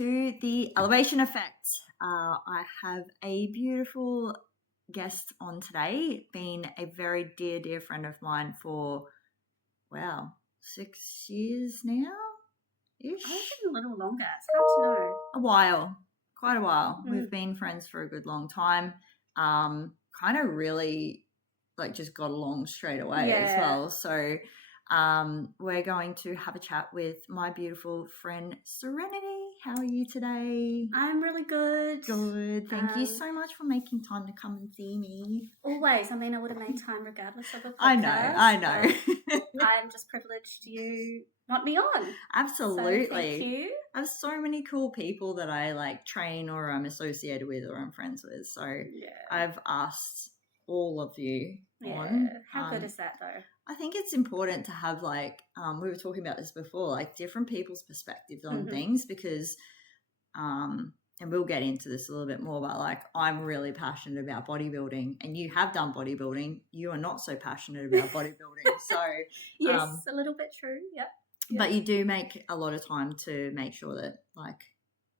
to the Elevation Effect. I have a beautiful guest on today, been a very dear friend of mine for, 6 years now-ish? I think a little longer. It's hard to know. A while, quite a while. We've been friends for a good long time. Kind of really just got along straight away as well. So we're going to have a chat with my beautiful friend Serenity. How are you today? I'm really good. Good. Thank you so much for making time to come and see me. Always. I mean, I would have made time regardless of a podcast. I know. I'm just privileged you want me on. Absolutely. So thank you. I have so many cool people that I train or I'm associated with or I'm friends with. So I've asked all of you on. How good is that though? I think it's important to have we were talking about this before, different people's perspectives on things because and we'll get into this a little bit more, but I'm really passionate about bodybuilding and you have done bodybuilding. You are not so passionate about bodybuilding. So yes, a little bit true. Yep. But you do make a lot of time to make sure that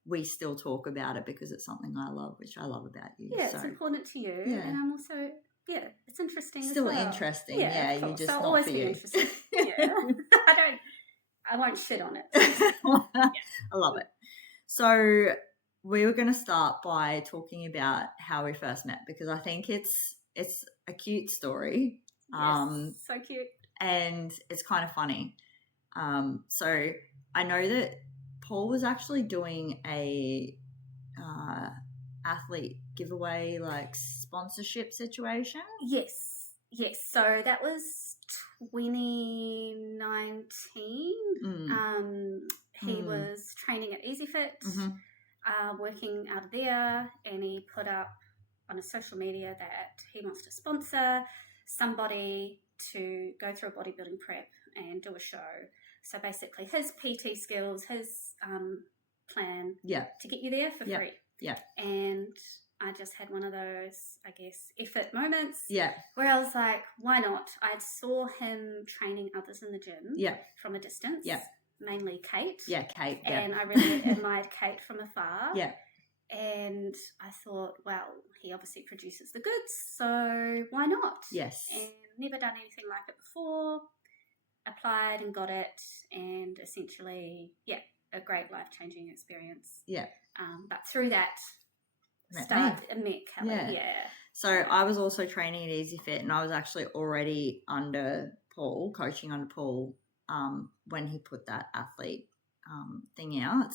we still talk about it because it's something I love, which I love about you. Yeah, it's important to you. Yeah. And I'm also it's interesting. Still as well. interesting. Yeah, you just so not always for be you. Interesting. Yeah. I won't shit on it. I love it. So we were going to start by talking about how we first met because I think it's a cute story. Yes, so cute. And it's kind of funny. So I know that Paul was actually doing a athlete giveaway sponsorship situation. Yes. So that was 2019. He was training at EasyFit, working out of there, and he put up on a social media that he wants to sponsor somebody to go through a bodybuilding prep and do a show. So basically his PT skills, his plan to get you there for free. Yeah. And I just had one of those, I guess, effort moments where I was like, why not? I saw him training others in the gym from a distance, mainly Kate. Yeah, Kate. And I really admired Kate from afar. Yeah. And I thought, well, he obviously produces the goods, so why not? Yes. And never done anything like it before. Applied and got it, and essentially, a great life-changing experience. Yeah. But through that, met Kelly. Yeah. So I was also training at EasyFit, and I was actually already under Paul, coaching under Paul, when he put that athlete thing out,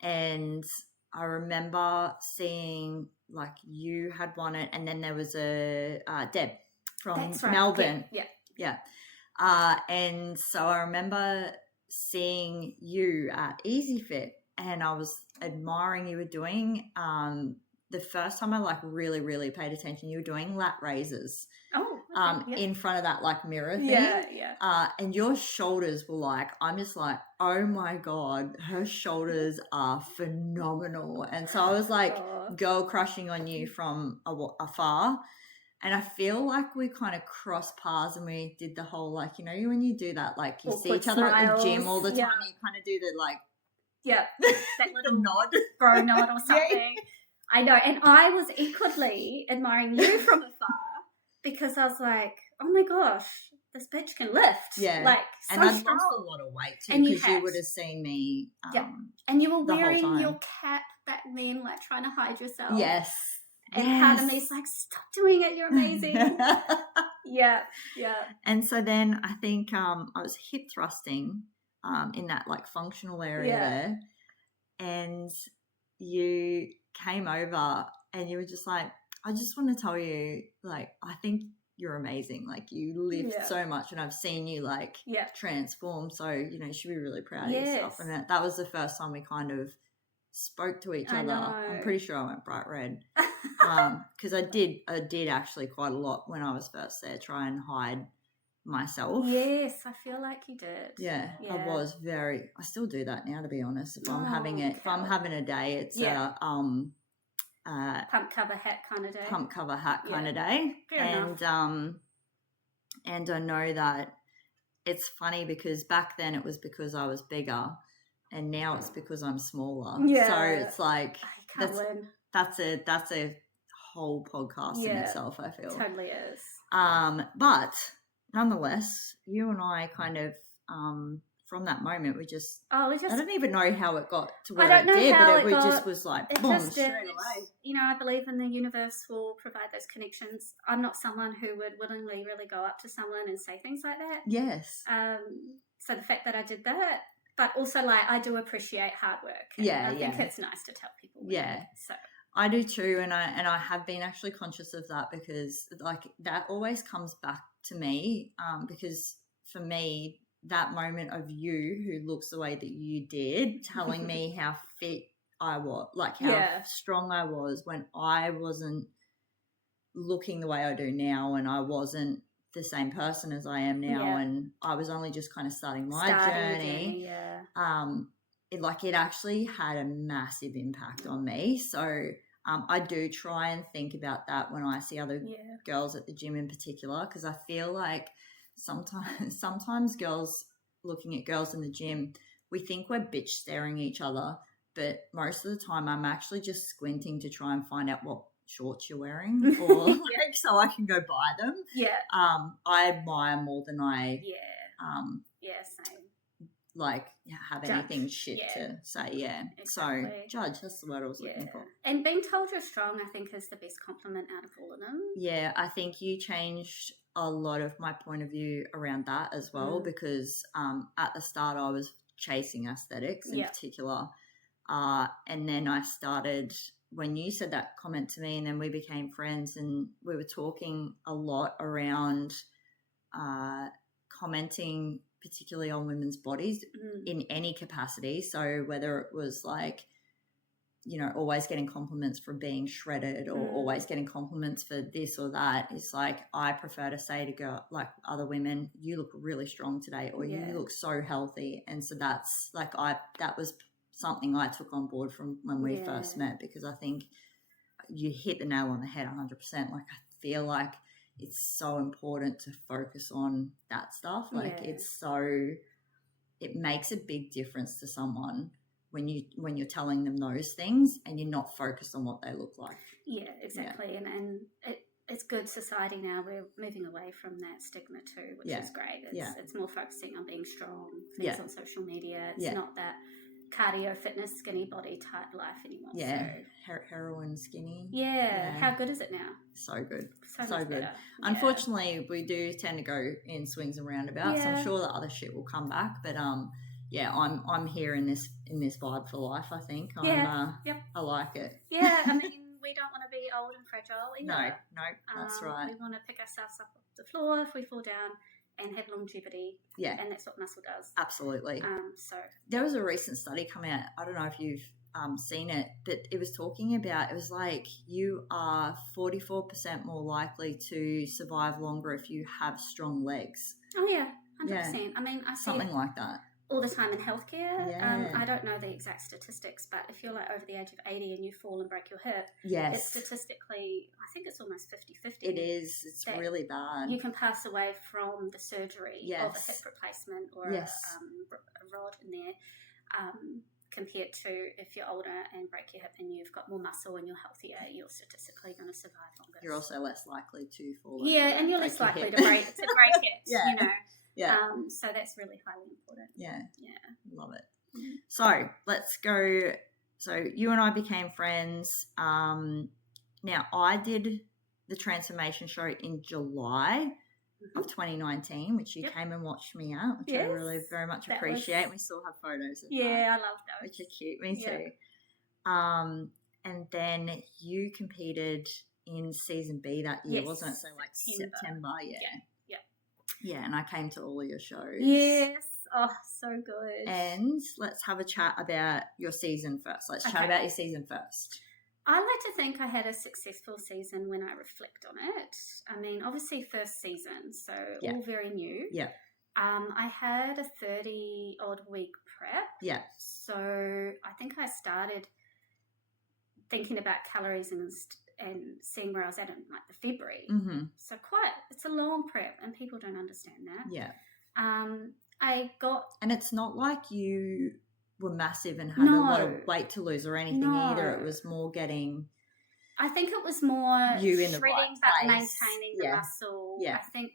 and I remember seeing you had won it, and then there was a Deb from Melbourne. Yeah. And so I remember seeing you at EasyFit and I was admiring you were doing, the first time I really paid attention, you were doing lat raises. Oh, okay. In front of that mirror thing. Yeah. And your shoulders were I'm just oh my God, her shoulders are phenomenal. And so I was girl crushing on you from afar. And I feel we kind of crossed paths and we did the whole, when you do that, you awkward see each other smiles. at the gym all the time, you kind of do the that little nod, bro nod or something. I know. And I was equally admiring you from afar because I was oh my gosh, this bitch can lift. Yeah. So and I've strong. lost a lot of weight too because you would have seen me. And you were wearing your cap back then, trying to hide yourself. Yes. And part of me's stop doing it, you're amazing. Yeah. And so then I think I was hip thrusting in that functional area there. And you came over and you were just I just want to tell you, I think you're amazing. You lift so much and I've seen you transform. So, you should be really proud of yourself. And that was the first time we kind of spoke to each other. I'm pretty sure I went bright red. Because I did actually quite a lot when I was first there, try and hide myself. Yes, I feel like you did. Yeah. I was I still do that now, to be honest. If I'm having a day, it's pump cover hat kind of day. Pump cover hat kind of day. Fair enough. And I know that it's funny because back then it was because I was bigger. and now it's because I'm smaller. Yeah. So it's like I can't win. That's a whole podcast in itself, I feel. It totally is. But nonetheless, you and I kind of from that moment we just I don't even know how it got to where it did, but it just was like boom, straight away. You know, I believe in the universe will provide those connections. I'm not someone who would willingly really go up to someone and say things like that. Yes. So the fact that I did that, but also like I do appreciate hard work. And I think it's nice to tell people. So I do too, and I have been actually conscious of that because like that always comes back to me because for me that moment of you who looks the way that you did telling me how fit I was, like how strong I was when I wasn't looking the way I do now and I wasn't the same person as I am now and I was only just kind of starting my journey. It actually had a massive impact on me. So I do try and think about that when I see other girls at the gym in particular, because I feel like sometimes girls looking at girls in the gym, we think we're bitch staring each other, but most of the time I'm actually just squinting to try and find out what shorts you're wearing or like, so I can go buy them. I admire more than I same. Like have anything shit to say. Exactly. So judge, that's the word I was looking for. And being told you're strong I think is the best compliment out of all of them. I think you changed a lot of my point of view around that as well, because at the start I was chasing aesthetics in particular, and then I started when you said that comment to me, and then we became friends and we were talking a lot around commenting particularly on women's bodies in any capacity. So whether it was like, you know, always getting compliments for being shredded or always getting compliments for this or that, it's like I prefer to say to girl, like other women, you look really strong today, or you look so healthy. And so that's like that was something I took on board from when we first met, because I think you hit the nail on the head 100%. Like I feel like it's so important to focus on that stuff. Like it makes a big difference to someone when you're telling them those things and you're not focused on what they look like. Yeah, exactly. And it's good society now. We're moving away from that stigma too, which is great. It's more focusing on being strong, things on social media. It's not that cardio, fitness, skinny body type life anymore. Heroin skinny. How good is it now? So good. So good. Better. Unfortunately, we do tend to go in swings and roundabouts. I'm sure the other shit will come back, but I'm here in this vibe for life, I think. I like it. I mean, we don't want to be old and fragile either. No, that's right. We want to pick ourselves up off the floor if we fall down and have longevity. And that's what muscle does. Absolutely. So there was a recent study come out. I don't know if you've seen it, but it was talking about, it was like you are 44% more likely to survive longer if you have strong legs. Oh yeah, 100%. I mean, I see something like that all the time in healthcare. I don't know the exact statistics, but if you're like over the age of 80 and you fall and break your hip, it's statistically, I think it's almost 50-50. It is. It's really bad. You can pass away from the surgery of a hip replacement or a rod in there, compared to if you're older and break your hip and you've got more muscle and you're healthier, you're statistically going to survive longer. You're also less likely to fall. And you're less likely to break it, you know. So that's really highly important. Love it. So let's go. So you and I became friends. Now I did the transformation show in July of 2019, which you came and watched me at, which I really very much appreciate. We still have photos of that. I love those. Which are cute. Me too. And then you competed in season B that year, wasn't it? So like September. And I came to all of your shows. Yes. Oh, so good. And let's have a chat about your season first. Let's chat about your season first. I like to think I had a successful season when I reflect on it. I mean, obviously first season, so all very new. I had a 30-odd week prep. So I think I started thinking about calories and seeing where I was at in like the February. So it's a long prep and people don't understand that. And it's not like you were massive and had a lot of weight to lose or anything either. It was more getting... I think it was more you in the shredding right but place. maintaining the muscle. Yeah. I think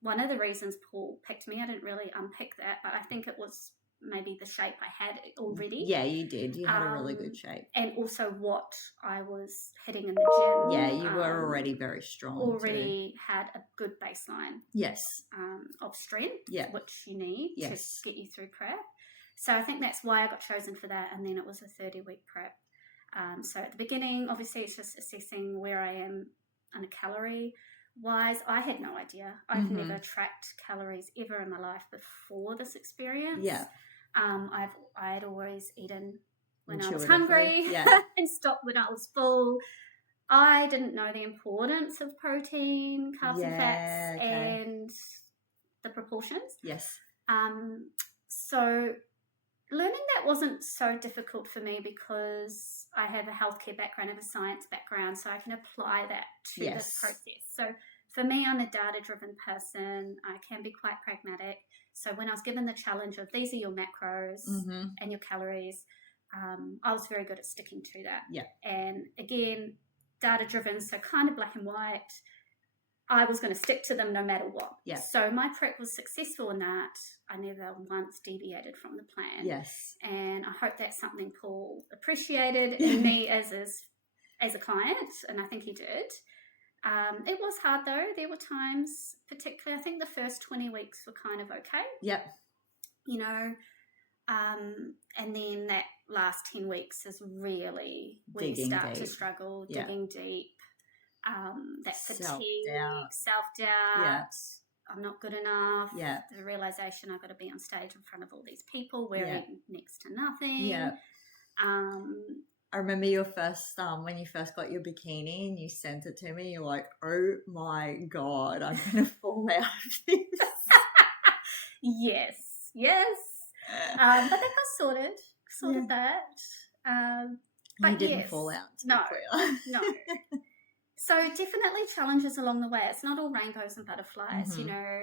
one of the reasons Paul picked me, I didn't really unpick that, but I think it was maybe the shape I had already. Yeah, you did. You had a really good shape. And also what I was hitting in the gym. Yeah, you were already very strong. Already had a good baseline. Yes. Of strength, which you need to get you through prep. So I think that's why I got chosen for that. And then it was a 30-week prep. So at the beginning, obviously, it's just assessing where I am on a calorie-wise. I had no idea. I've never tracked calories ever in my life before this experience. Yeah. I'd always eaten when I was hungry and stopped when I was full. I didn't know the importance of protein, carbs and fats, and the proportions. Yes. So learning that wasn't so difficult for me because I have a healthcare background, I have a science background, so I can apply that to this process. So for me, I'm a data-driven person. I can be quite pragmatic. So when I was given the challenge of these are your macros and your calories, I was very good at sticking to that. Yeah. And again, data-driven, so kind of black and white. I was going to stick to them no matter what. Yeah. So my prep was successful in that. I never once deviated from the plan. Yes. And I hope that's something Paul appreciated in me as a client, and I think he did. It was hard though. There were times, particularly, I think the first 20 weeks were kind of okay. Yep. You know, and then that last 10 weeks is really when you start to struggle, digging deep. That fatigue, self-doubt, I'm not good enough, the realisation I've got to be on stage in front of all these people wearing next to nothing. Yeah. I remember your first, when you first got your bikini and you sent it to me, you're like, oh my God, I'm going to fall out of this. Yes. But that got sorted that. But you didn't fall out. No. So definitely challenges along the way. It's not all rainbows and butterflies. You know,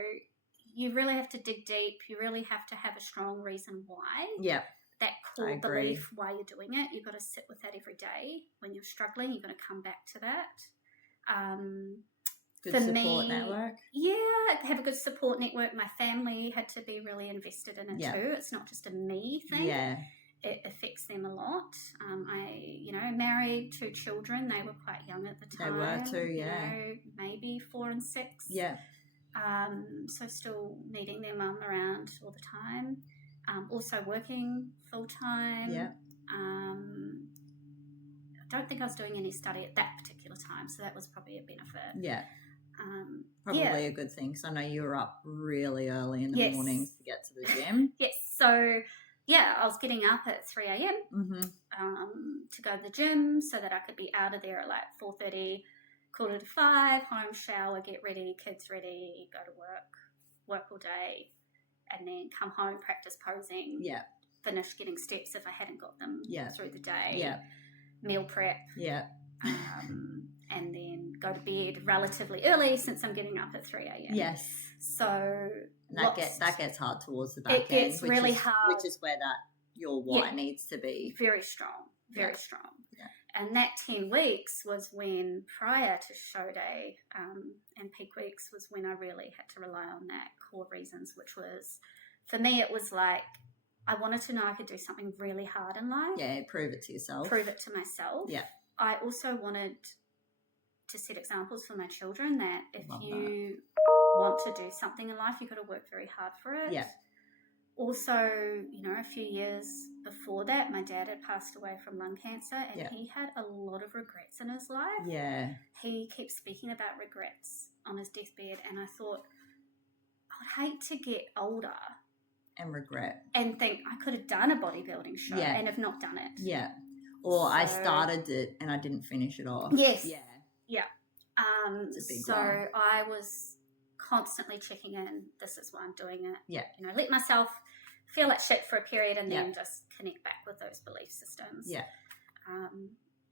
you really have to dig deep. You really have to have a strong reason why. Yeah. That core belief why you're doing it. You've got to sit with that every day. When you're struggling, you've got to come back to that. Good support network. Yeah, have a good support network. My family had to be really invested in it too. It's not just a me thing. Yeah. It affects them a lot. I, married 2 children. They were quite young at the time. They were too, maybe 4 and 6. Yeah. So still needing their mum around all the time. Also working full time. Yeah. I don't think I was doing any study at that particular time, so that was probably a benefit. Yeah. Probably a good thing, because I know you were up really early in the mornings to get to the gym. Yes. So I was getting up at 3 a.m. To go to the gym so that I could be out of there at like 4:30, 4:45, home, shower, get ready, kids ready, go to work all day, and then come home, practice posing, finish getting steps if I hadn't got them through the day, meal prep, and then go to bed relatively early since I'm getting up at 3 a.m. Yes. So that gets hard towards the back end. It gets really hard. Which is where your why needs to be. Very strong. Very strong. Yeah. And that 10 weeks was when, prior to show day and peak weeks, was when I really had to rely on that core reasons, which was, for me, it was like, I wanted to know I could do something really hard in life. Yeah, prove it to yourself. Prove it to myself. Yeah. I also wanted to set examples for my children that if you want to do something in life, you've got to work very hard for it. Yeah. Also, a few years before that, my dad had passed away from lung cancer, and he had a lot of regrets in his life. Yeah. He kept speaking about regrets on his deathbed, and I thought, I would hate to get older and regret and think I could have done a bodybuilding show and have not done it. Yeah. Or I started it and I didn't finish it off. Yes. Yeah. Yeah. It's a big so one. I was constantly checking in, this is why I'm doing it. Yeah. Let myself feel like shit for a period and then just connect back with those belief systems. Yeah.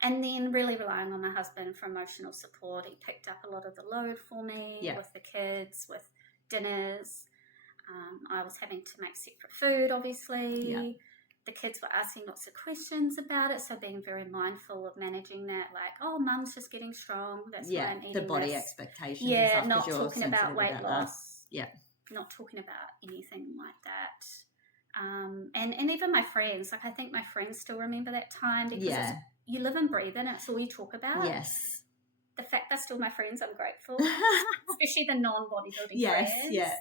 And then really relying on my husband for emotional support. He picked up a lot of the load for me with the kids, with dinners. I was having to make separate food, obviously. the kids were asking lots of questions about it, so being very mindful of managing that, like, oh, mum's just getting strong, that's why I'm eating the body this. expectations and Yeah, stuff, not 'cause you're talking about sensitive weight about loss. that. Yeah. Not talking about anything like that. And even my friends, like I think my friends still remember that time because you live and breathe and it's all you talk about. Yes. The fact they're still my friends, I'm grateful. Especially the non-bodybuilding friends. Yeah.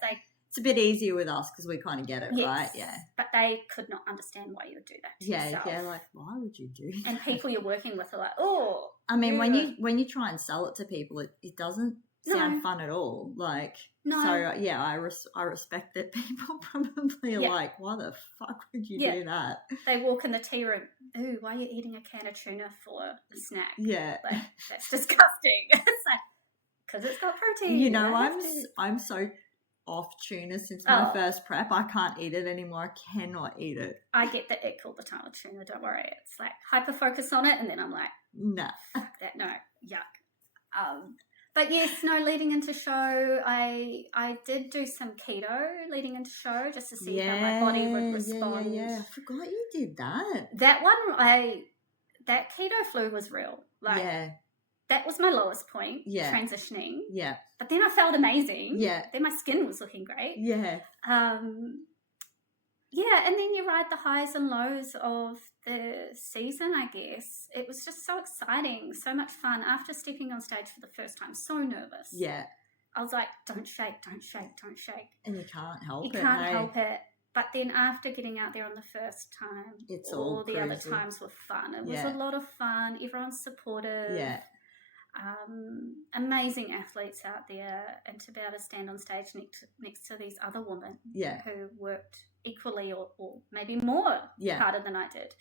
It's a bit easier with us because we kind of get it, right? Yeah. But they could not understand why you would do that to yourself. Yeah, like, why would you do that? And people you're working with are like, oh. I mean, when you try and sell it to people, it doesn't sound fun at all. Like, so yeah, I respect that people probably are like, why the fuck would you do that? They walk in the tea room, ooh, why are you eating a can of tuna for a snack? Yeah. Like, that's disgusting. It's like, because it's got protein. You know, I'm so off tuna since my first prep. I can't eat it anymore. I cannot eat it. I get the ick all the time with tuna, don't worry. It's like hyper focus on it and then I'm like, nah. Fuck that, no, yuck. But yes, no, leading into show, I did do some keto leading into show just to see how my body would respond. Yeah. I forgot you did that. That one, that keto flu was real. Like, that was my lowest point, transitioning. Yeah. But then I felt amazing. Yeah. Then my skin was looking great. Yeah. Yeah, and then you ride the highs and lows of the season, I guess. It was just so exciting, so much fun. After stepping on stage for the first time, so nervous. Yeah. I was like, don't shake, don't shake, don't shake. And you can't help it. You can't help it. But then after getting out there on the first time, it's all the other times were fun. It was a lot of fun. Everyone's supportive. Yeah. Amazing athletes out there, and to be able to stand on stage next to these other women who worked equally or maybe more harder than I did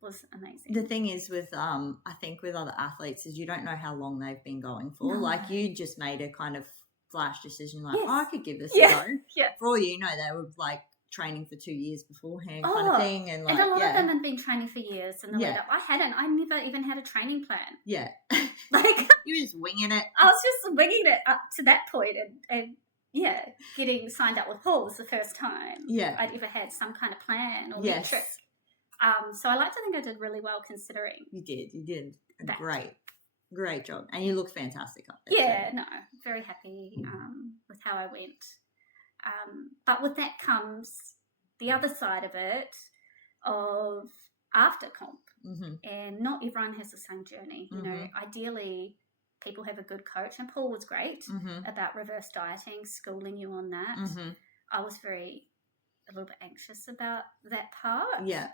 was amazing. The thing is with I think with other athletes is you don't know how long they've been going for. Like you just made a kind of flash decision like, I could give this a go. Yeah. For all you know, they were like training for 2 years beforehand kind of thing. And like, a lot of them had been training for years in the lead up. I hadn't. I never even had a training plan. Yeah. Like you were just winging it. I was just winging it up to that point and getting signed up with Paul was the first time I'd ever had some kind of plan or metric. So I like to think I did really well considering. You did a great job. And you looked fantastic up there. Yeah, no, very happy with how I went. But with that comes the other side of it of after comp. Mm-hmm. And not everyone has the same journey. You know, ideally people have a good coach, and Paul was great about reverse dieting, schooling you on that. Mm-hmm. I was a little bit anxious about that part. Yeah.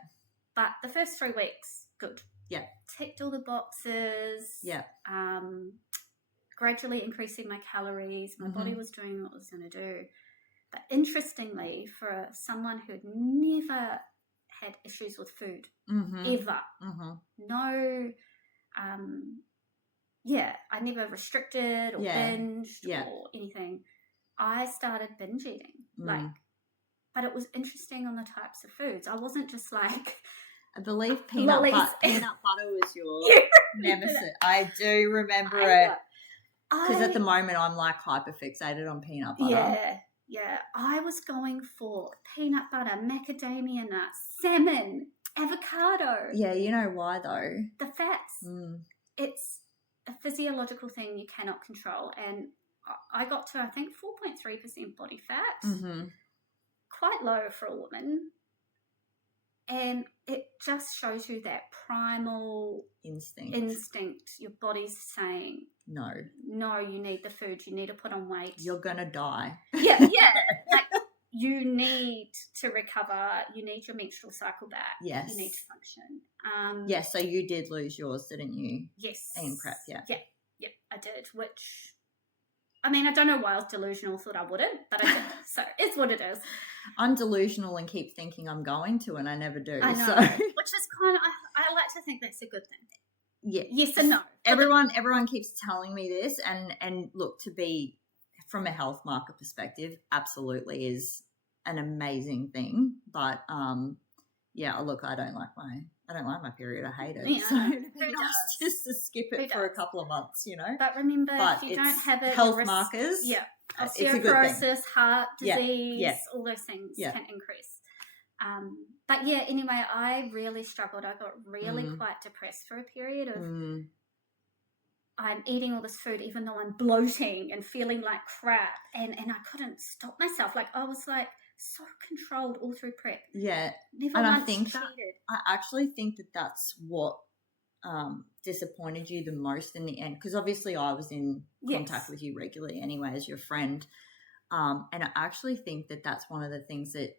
But the first 3 weeks, good. Yeah. Ticked all the boxes. Yeah. Gradually increasing my calories. My body was doing what it was going to do. But interestingly, for someone who had never had issues with food, ever, no, I never restricted or binged or anything. I started binge eating, but it was interesting on the types of foods. I wasn't just like, I believe peanut butter was your nemesis. I do remember it because at the moment I'm like hyper fixated on peanut butter. Yeah, I was going for peanut butter, macadamia nuts, salmon, avocado. Yeah, you know why though? The fats. It's a physiological thing you cannot control. And I got to, I think, 4.3% body fat. Quite low for a woman. And it just shows you that primal instinct. Your body's saying, no, you need the food. You need to put on weight. You're going to die. Yeah. Like, you need to recover. You need your menstrual cycle back. Yes. You need to function. So you did lose yours, didn't you? Yes. In prep, Yep, I did, which, I mean, I don't know why I was delusional, thought I wouldn't, but I did. So it's what it is. I'm delusional and keep thinking I'm going to, and I never do. I know, so. Which is kind of, I like to think that's a good thing. Yeah. Yes and no. Everyone keeps telling me this, and look, to be from a health marker perspective, absolutely is an amazing thing. But look, I don't like my period. I hate it. Yeah, so it'd be nice just to skip it for a couple of months, you know. But remember, if you don't have it, health markers. Yeah. Osteoporosis, heart disease, all those things can increase. But yeah, anyway, I really struggled. I got really quite depressed for a period of I'm eating all this food even though I'm bloating and feeling like crap, and I couldn't stop myself. Like I was like so controlled all through prep. Yeah. Never And once I think cheated. I actually think that that's what disappointed you the most in the end, because obviously I was in contact with you regularly anyway as your friend, and I actually think that that's one of the things that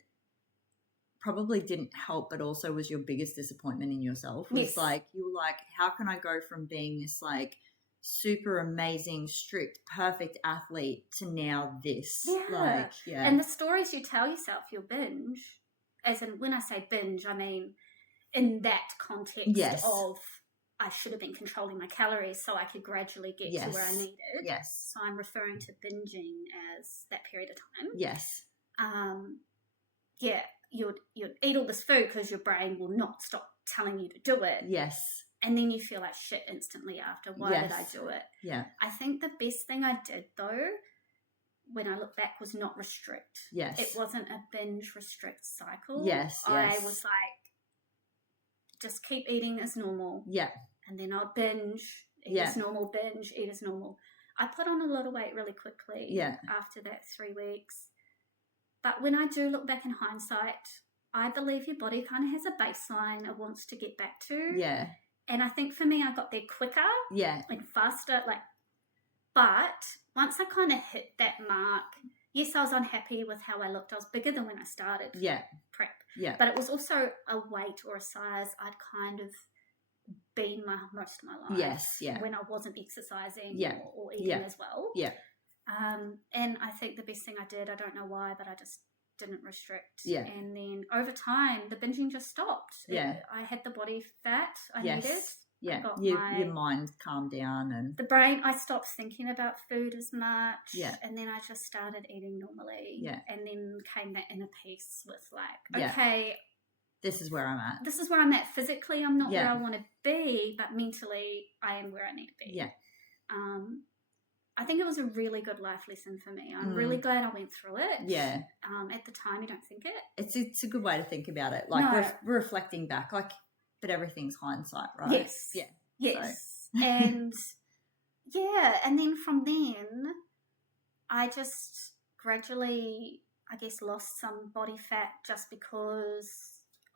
probably didn't help, but also was your biggest disappointment in yourself. Was like, you were like, how can I go from being this like super amazing, strict, perfect athlete to now this? And the stories you tell yourself, you'll binge, as in when I say binge, I mean in that context of I should have been controlling my calories so I could gradually get to where I needed. Yes. So I'm referring to binging as that period of time. Yes. You'd eat all this food because your brain will not stop telling you to do it. Yes. And then you feel like shit instantly after. Why did I do it? Yeah. I think the best thing I did, though, when I look back, was not restrict. Yes. It wasn't a binge restrict cycle. Yes. I was like, just keep eating as normal. Yeah. And then I'll binge, eat as normal, binge, eat as normal. I put on a lot of weight really quickly after that 3 weeks. But when I do look back in hindsight, I believe your body kind of has a baseline it wants to get back to. Yeah. And I think for me, I got there quicker. Yeah. And faster. But once I kind of hit that mark, yes, I was unhappy with how I looked. I was bigger than when I started prep. Yeah. But it was also a weight or a size I'd kind of been most of my life. Yes, yeah. When I wasn't exercising or eating as well. Yeah. And I think the best thing I did, I don't know why, but I just didn't restrict. Yeah. And then over time, the binging just stopped. Yeah. I had the body fat I needed. Yeah. Your mind calmed down, and the brain, I stopped thinking about food as much. Yeah. And then I just started eating normally. Yeah. And then came that inner peace with like, okay, this is where I'm at. This is where I'm at physically. I'm not where I want to be, but mentally I am where I need to be. Yeah. I think it was a really good life lesson for me. I'm really glad I went through it. Yeah. At the time, you don't think it. It's a good way to think about it. Like reflecting back, like, but everything's hindsight, right? Yes. Yeah. Yes. So. And and then from then, I just gradually, I guess, lost some body fat just because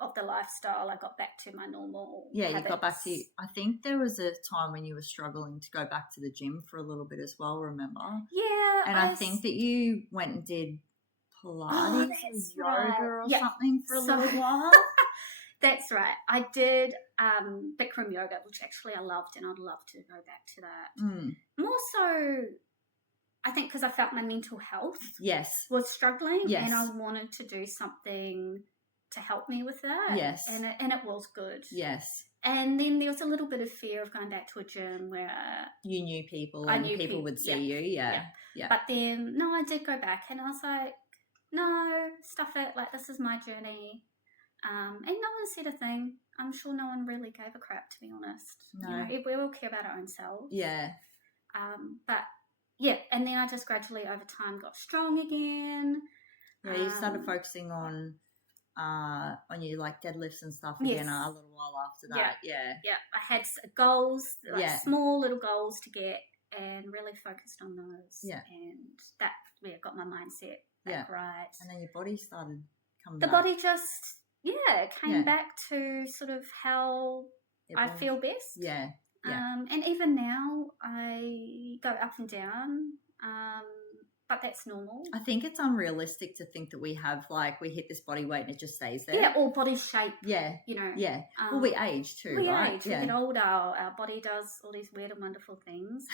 of the lifestyle. I got back to my normal habits. You got back to, I think there was a time when you were struggling to go back to the gym for a little bit as well, remember? Yeah. And I think that you went and did Pilates or yoga or something for a little while. That's right. I did Bikram yoga, which actually I loved, and I'd love to go back to that. More so, I think because I felt my mental health was struggling, and I wanted to do something to help me with that. Yes. And it was good. Yes. And then there was a little bit of fear of going back to a gym where you knew people and people would see you. Yeah. But then, no, I did go back, and I was like, no, stuff it. Like, this is my journey. And no one said a thing. I'm sure no one really gave a crap, to be honest. No. We all care about our own selves. Yeah. And then I just gradually over time got strong again. Yeah, you started focusing on your like deadlifts and stuff again a little while after that. Yeah. I had goals, small little goals to get, and really focused on those. Yeah. And that got my mindset back right. And then your body started coming back. The body just came back to sort of how I feel best. Yeah. And even now I go up and down. But that's normal. I think it's unrealistic to think that we hit this body weight and it just stays there. Yeah, or body shape. Yeah. You know. Yeah. Well, we age too, right? We get older. Our body does all these weird and wonderful things.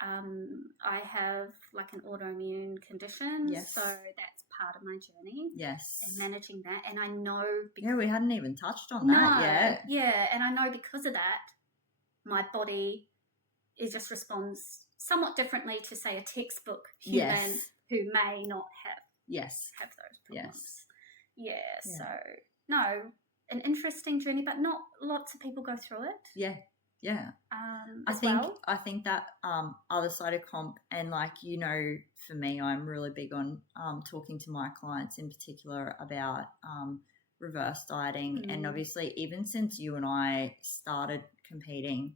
I have like an autoimmune condition. Yes. So that's part of my journey. Yes. And managing that. And I know... we hadn't even touched on that yet. Yeah, and I know because of that, my body just responds somewhat differently to, say, a textbook human who may not have those problems. Yes. So, no, an interesting journey, but not lots of people go through it. Yeah. Yeah. I think that other side of comp, and for me, I'm really big on talking to my clients in particular about reverse dieting. And obviously, even since you and I started competing,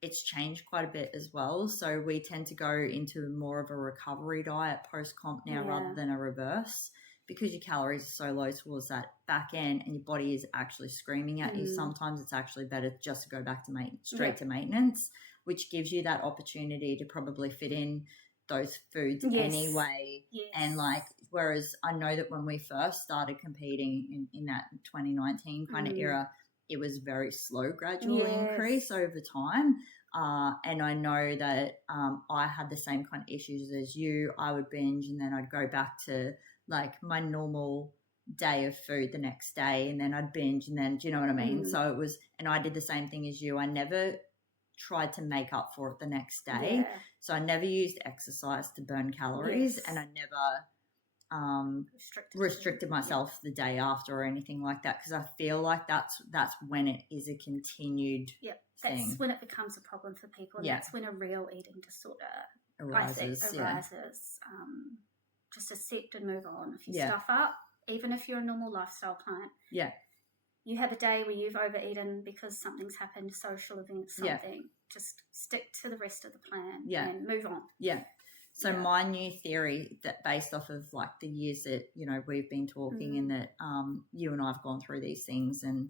it's changed quite a bit as well. So we tend to go into more of a recovery diet post-comp now rather than a reverse, because your calories are so low towards that back end and your body is actually screaming at you. Sometimes it's actually better just to go back to straight to maintenance, which gives you that opportunity to probably fit in those foods anyway. And like, whereas I know that when we first started competing in that 2019 kind of era, it was very slow, gradual increase over time. And I know that I had the same kind of issues as you. I would binge and then I'd go back to like my normal day of food the next day, and then I'd binge, and then, do you know what I mean? So it was, and I did the same thing as you. I never tried to make up for it the next day. So I never used exercise to burn calories, and I never restricted myself the day after or anything like that, because I feel like that's when it is a continued thing. That's when it becomes a problem for people, and that's when a real eating disorder arises. Just accept and move on. If you stuff up, even if you're a normal lifestyle client, you have a day where you've overeaten because something's happened, social event, something, just stick to the rest of the plan and move on. So my new theory, that based off of like the years that, you know, we've been talking and that you and I have gone through these things, and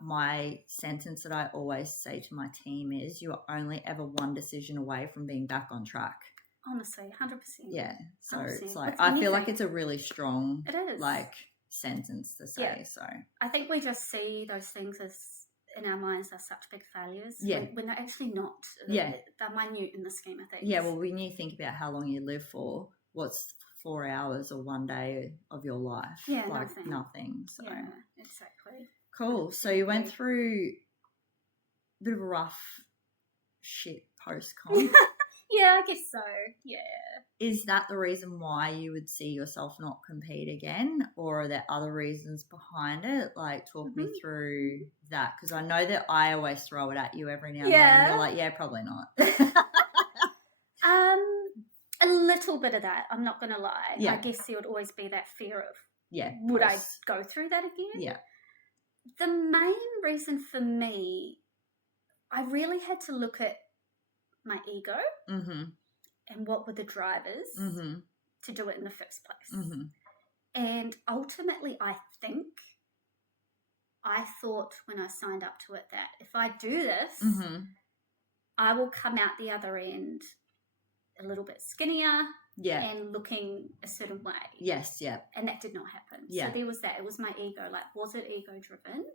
my sentence that I always say to my team is, you are only ever one decision away from being back on track. Honestly, 100%. Yeah. So 100%. it's like, I feel like it's a really strong, it is, like, sentence to say. So I think we just see those things as, in our minds, are such big failures when they're actually not. They're minute in the scheme of things. Yeah, well, when you think about how long you live for, what's 4 hours or 1 day of your life? Yeah, like nothing. So yeah, exactly. Cool. So you went through a bit of a rough shit post-comp. Yeah, I guess so. Yeah. Is that the reason why you would see yourself not compete again, or are there other reasons behind it? Like, talk me through that, because I know that I always throw it at you every now and then. You're like, yeah, probably not. A little bit of that, I'm not going to lie. I guess there would always be that fear of, would I go through that again? Yeah. The main reason for me, I really had to look at my ego and what were the drivers to do it in the first place. And ultimately, I thought when I signed up to it that if I do this, I will come out the other end a little bit skinnier and looking a certain way. Yes, yeah. And that did not happen. Yeah. So there was that. It was my ego. Like, was it ego-driven?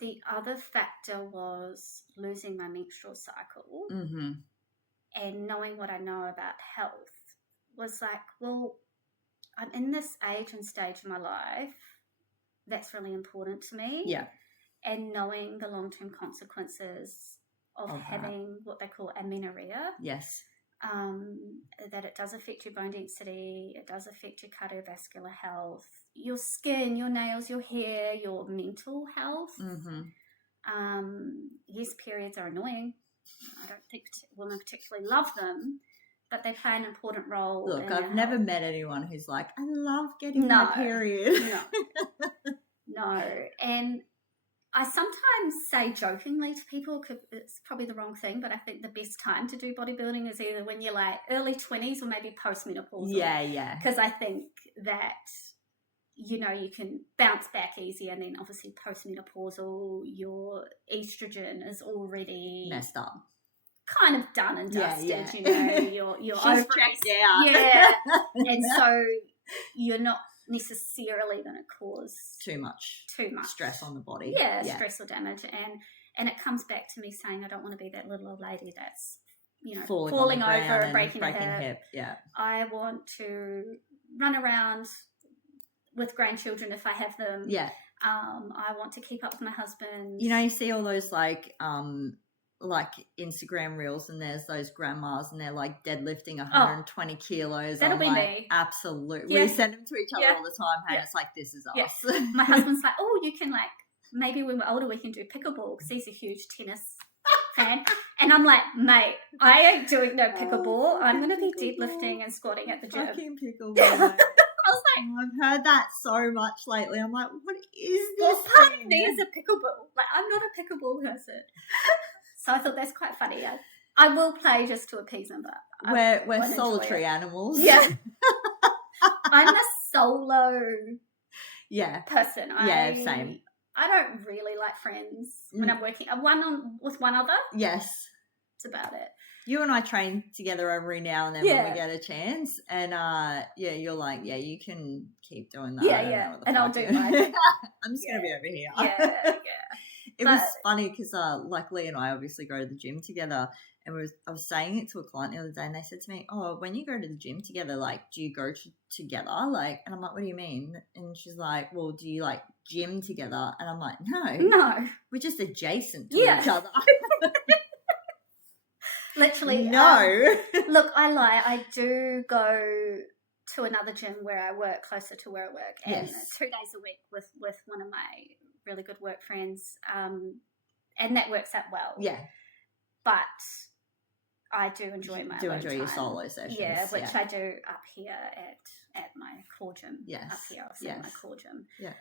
The other factor was losing my menstrual cycle and knowing what I know about health was like, well, I'm in this age and stage of my life that's really important to me. Yeah. And knowing the long-term consequences of having what they call amenorrhea. Yes. That it does affect your bone density, it does affect your cardiovascular health, your skin, your nails, your hair, your mental health. Yes, periods are annoying. I don't think women particularly love them, but they play an important role. Look, I've never met anyone who's like, I love getting my period. No. And I sometimes say jokingly to people, it's probably the wrong thing, but I think the best time to do bodybuilding is either when you're like early 20s or maybe postmenopausal. Yeah. Because I think that, you know, you can bounce back easier, and then obviously postmenopausal, your estrogen is already messed up. Kind of done and dusted, yeah. You know, you're She's ovaries. checked out. Yeah. And so you're not necessarily going to cause too much stress on the body. Yeah, stress or damage. And it comes back to me saying I don't want to be that little old lady that's, you know, falling over and breaking a hip. Yeah. I want to run around with grandchildren if I have them. Yeah. I want to keep up with my husband. You know, you see all those like Instagram reels, and there's those grandmas and they're like deadlifting 120 kilos. That'll be like, me. Absolutely. Yeah. We send them to each other all the time. Hey, it's like, this is us. My husband's like, oh, you can like, maybe when we're older we can do pickleball, because he's a huge tennis fan. And I'm like, mate, I ain't doing no pickleball. I'm going to be deadlifting and squatting at the gym. Fucking pickleball. I was like, I've heard that so much lately. I'm like, what is this? well, part of me is a pickleball. Like, I'm not a pickleball person. So I thought that's quite funny. I will play just to appease them, but we're solitary animals. Yeah. I'm a solo person. Same. I don't really like friends when I'm working. With one other. Yes. That's about it. You and I train together every now and then when we get a chance. And you're like, you can keep doing that. Yeah. And I'll do mine. I'm just going to be over here. Yeah. It was funny because like Lee and I obviously go to the gym together, and I was saying it to a client the other day, and they said to me, oh, when you go to the gym together, like, do you go together? Like, and I'm like, what do you mean? And she's like, well, do you like gym together? And I'm like, no, we're just adjacent to each other. Literally. No. Look, I lie. I do go to another gym where I work, closer to where I work, and 2 days a week with one of my really good work friends, and that works out well. Yeah. But I do enjoy my your solo sessions. Yeah, which I do up here at my core gym. Yes. Up here, I'll say my core gym. Yeah.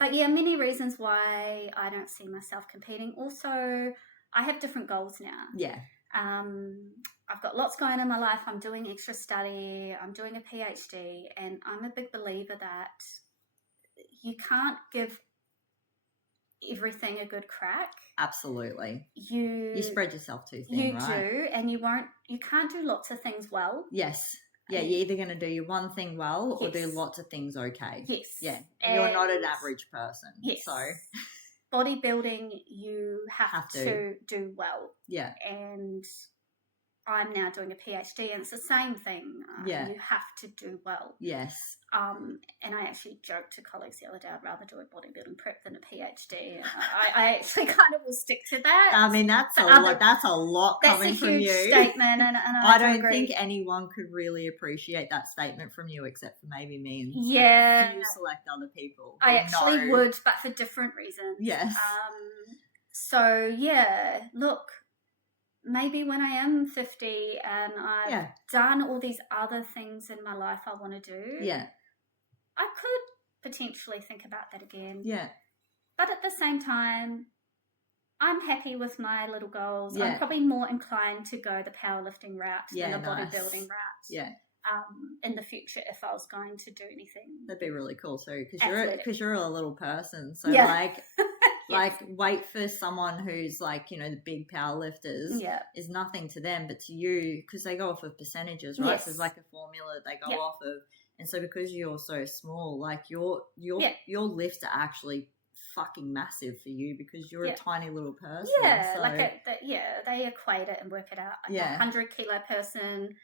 But many reasons why I don't see myself competing. Also, I have different goals now. Yeah. I've got lots going on in my life. I'm doing extra study. I'm doing a PhD, and I'm a big believer that you can't give everything a good crack. Absolutely. You spread yourself too thin, right? You do, and you can't do lots of things well. Yes. Yeah, you're either going to do your one thing well or do lots of things okay. Yes. Yeah. And you're not an average person. Yes. So bodybuilding, you have to do well. Yeah. And I'm now doing a PhD, and it's the same thing. You have to do well. Yes. And I actually joked to colleagues the other day, I'd rather do a bodybuilding prep than a PhD. And I actually kind of will stick to that. I mean, that's a lot coming from you. That's a huge statement, and I don't think anyone could really appreciate that statement from you, except for maybe me and a few select other people. I actually would, but for different reasons. Yes. So look. Maybe when I am 50 and I've done all these other things in my life I want to do, I could potentially think about that again. Yeah. But at the same time, I'm happy with my little goals. I'm probably more inclined to go the powerlifting route than the bodybuilding route. Yeah. In the future, if I was going to do anything, that'd be really cool. So because you're a little person, so like wait for someone who's like, the big power lifters is nothing to them, but to you, because they go off of percentages, right? Yes. So there's like a formula they go off of, and so because you're so small, like your lifts are actually fucking massive for you because you're a tiny little person. Yeah, so. They equate it and work it out. Like a 100-kilo person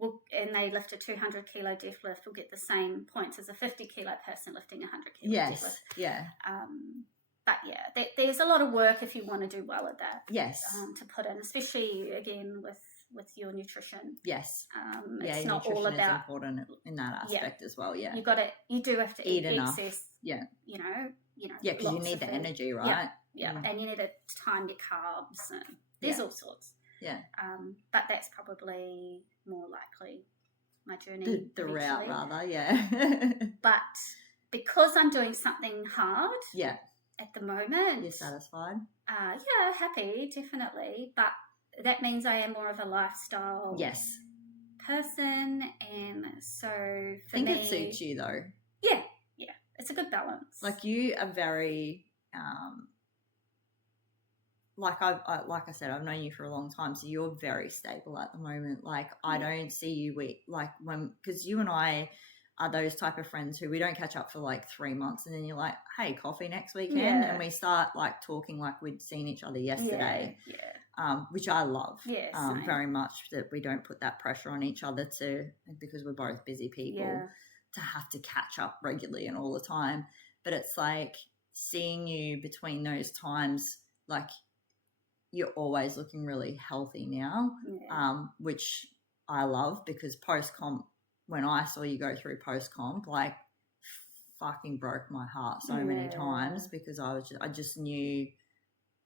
and they lift a 200-kilo deadlift will get the same points as a 50-kilo person lifting a 100-kilo deadlift. Yeah. But there's a lot of work if you want to do well at that. Yes. To put in, especially again with your nutrition. Yes. It's not all about. Is important in that aspect as well. Yeah. You do have to eat enough. Excess. Yeah. Yeah, because you need the energy, right? Yeah. And you need to time your carbs, and there's all sorts. Yeah. But that's probably more likely my journey. The route, rather. Yeah. But because I'm doing something hard. Yeah. At the moment. You're satisfied? Happy, definitely. But that means I am more of a lifestyle person. And so for me... I think it suits you though. Yeah. It's a good balance. Like you are very... like I said, I've known you for a long time, so you're very stable at the moment. Like I don't see you because you and I are those type of friends who we don't catch up for like 3 months, and then you're like, hey, coffee next weekend, and we start like talking like we'd seen each other yesterday. Which I love. Very much, that we don't put that pressure on each other because we're both busy people to have to catch up regularly and all the time. But it's like seeing you between those times, like you're always looking really healthy now, which I love, because post-comp, when I saw you go through post-comp, like fucking broke my heart so many times, because I just knew,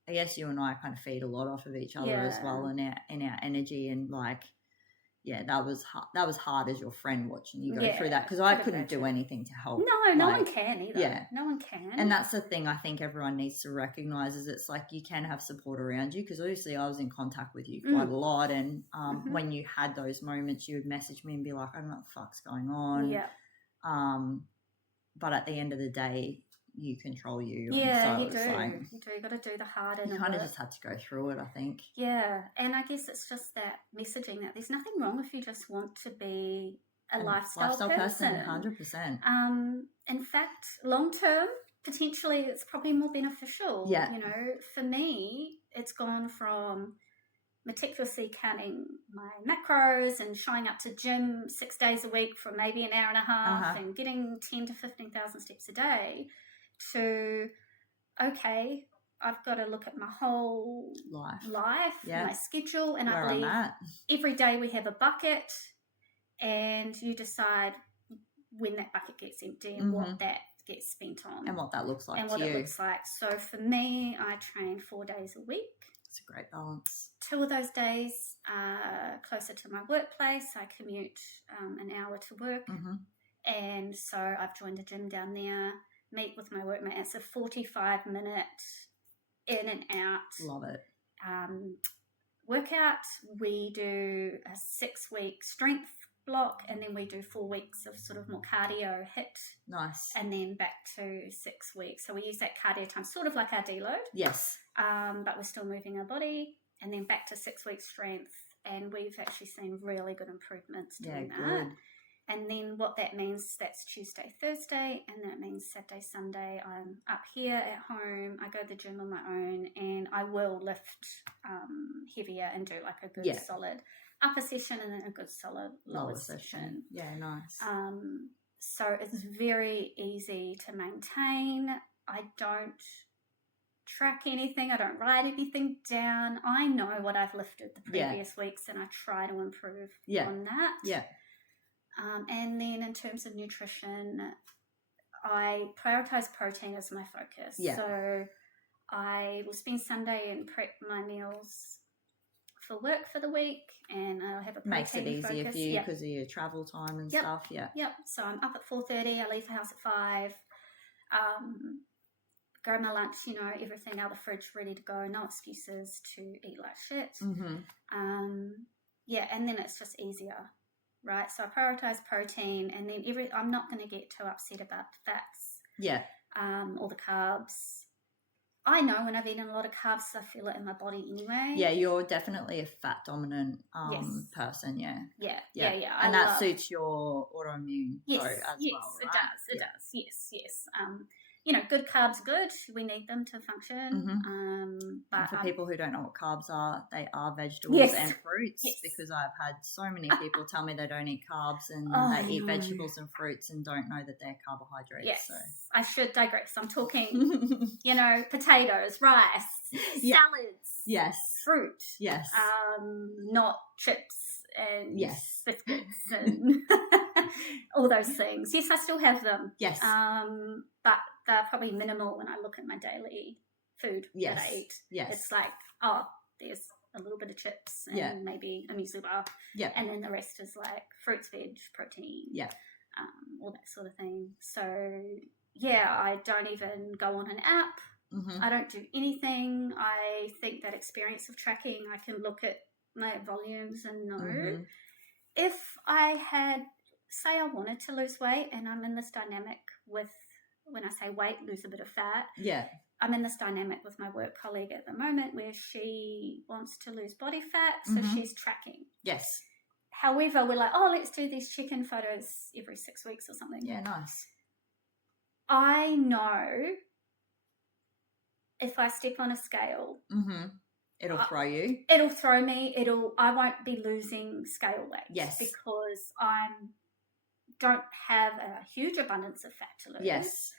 I guess you and I kind of feed a lot off of each other as well in our energy, and like yeah, that was hard as your friend watching you go Yeah, through that, because I could couldn't do imagine. anything to help. No one can either. Yeah. No one can. And that's the thing I think everyone needs to recognise, is it's like you can have support around you, because obviously I was in contact with you quite a lot, and when you had those moments, you would message me and be like, I don't know what the fuck's going on. Yeah. But at the end of the day, you control you. Yeah, and so you do. like, You do. You got to do the hard and you kind of just had to go through it, I think. Yeah, and I guess it's just that messaging that there's nothing wrong if you just want to be a lifestyle person. 100%. In fact, long term, potentially it's probably more beneficial. Yeah. You know, for me, it's gone from meticulously counting my macros and showing up to gym 6 days a week for maybe an hour and a half and getting 10 to 15,000 steps a day to, okay, I've got to look at my whole life, my schedule, and I believe every day we have a bucket, and you decide when that bucket gets empty and what that gets spent on. And what that looks like and what it looks like. So for me, I train 4 days a week. It's a great balance. 2 of those days are closer to my workplace. I commute an hour to work. And so I've joined a gym down there, meet with my workmate. It's a 45-minute in and out. Love it. Workout. We do a 6-week strength block, and then we do 4 weeks of sort of more cardio HIIT. Nice. And then back to 6 weeks. So we use that cardio time sort of like our deload. Yes. But we're still moving our body, and then back to 6 weeks strength. And we've actually seen really good improvements doing that. Good. And then what that means, that's Tuesday, Thursday, and that means Saturday, Sunday, I'm up here at home. I go to the gym on my own, and I will lift heavier and do like a good solid upper session and then a good solid lower session. Yeah, nice. So it's very easy to maintain. I don't track anything. I don't write anything down. I know what I've lifted the previous weeks, and I try to improve on that. Yeah. And then in terms of nutrition, I prioritize protein as my focus. Yeah. So I will spend Sunday and prep my meals for work for the week, and I'll have a protein Makes it easier focus. for you because of your travel time and stuff. Yeah. Yep. So I'm up at 4:30. I leave the house at 5. Grab my lunch, you know, everything out of the fridge ready to go. No excuses to eat like shit. And then it's just easier. Right, so I prioritize protein, and then I'm not going to get too upset about the fats. Yeah. Or the carbs. I know when I've eaten a lot of carbs, I feel it in my body anyway. Yeah, you're definitely a fat dominant person. Yeah. And that suits your autoimmune as well. Yes, it does. Yes. You know, good carbs, good. We need them to function. But and for people who don't know what carbs are, they are vegetables and fruits. Yes. Because I've had so many people tell me they don't eat carbs and they eat vegetables and fruits and don't know that they're carbohydrates. Yes. So. I should digress. I'm talking, you know, potatoes, rice, salads, fruit, not chips and biscuits and all those things. Yes, I still have them. Yes. But they're probably minimal when I look at my daily food that I eat. Yes. It's like, there's a little bit of chips and maybe a muesli bar. Yeah. And then the rest is like fruits, veg, protein. Yeah. All that sort of thing. So, I don't even go on an app. I don't do anything. I think that experience of tracking, I can look at my volumes and know. If I had, say I wanted to lose weight, and I'm in this dynamic with, when I say weight, lose a bit of fat. Yeah. I'm in this dynamic with my work colleague at the moment where she wants to lose body fat, so she's tracking. Yes. However, we're like, let's do these check-in photos every 6 weeks or something. Yeah, nice. I know if I step on a scale, it'll throw you. It'll throw me. I won't be losing scale weight. Yes. Because I don't have a huge abundance of fat to lose. Yes.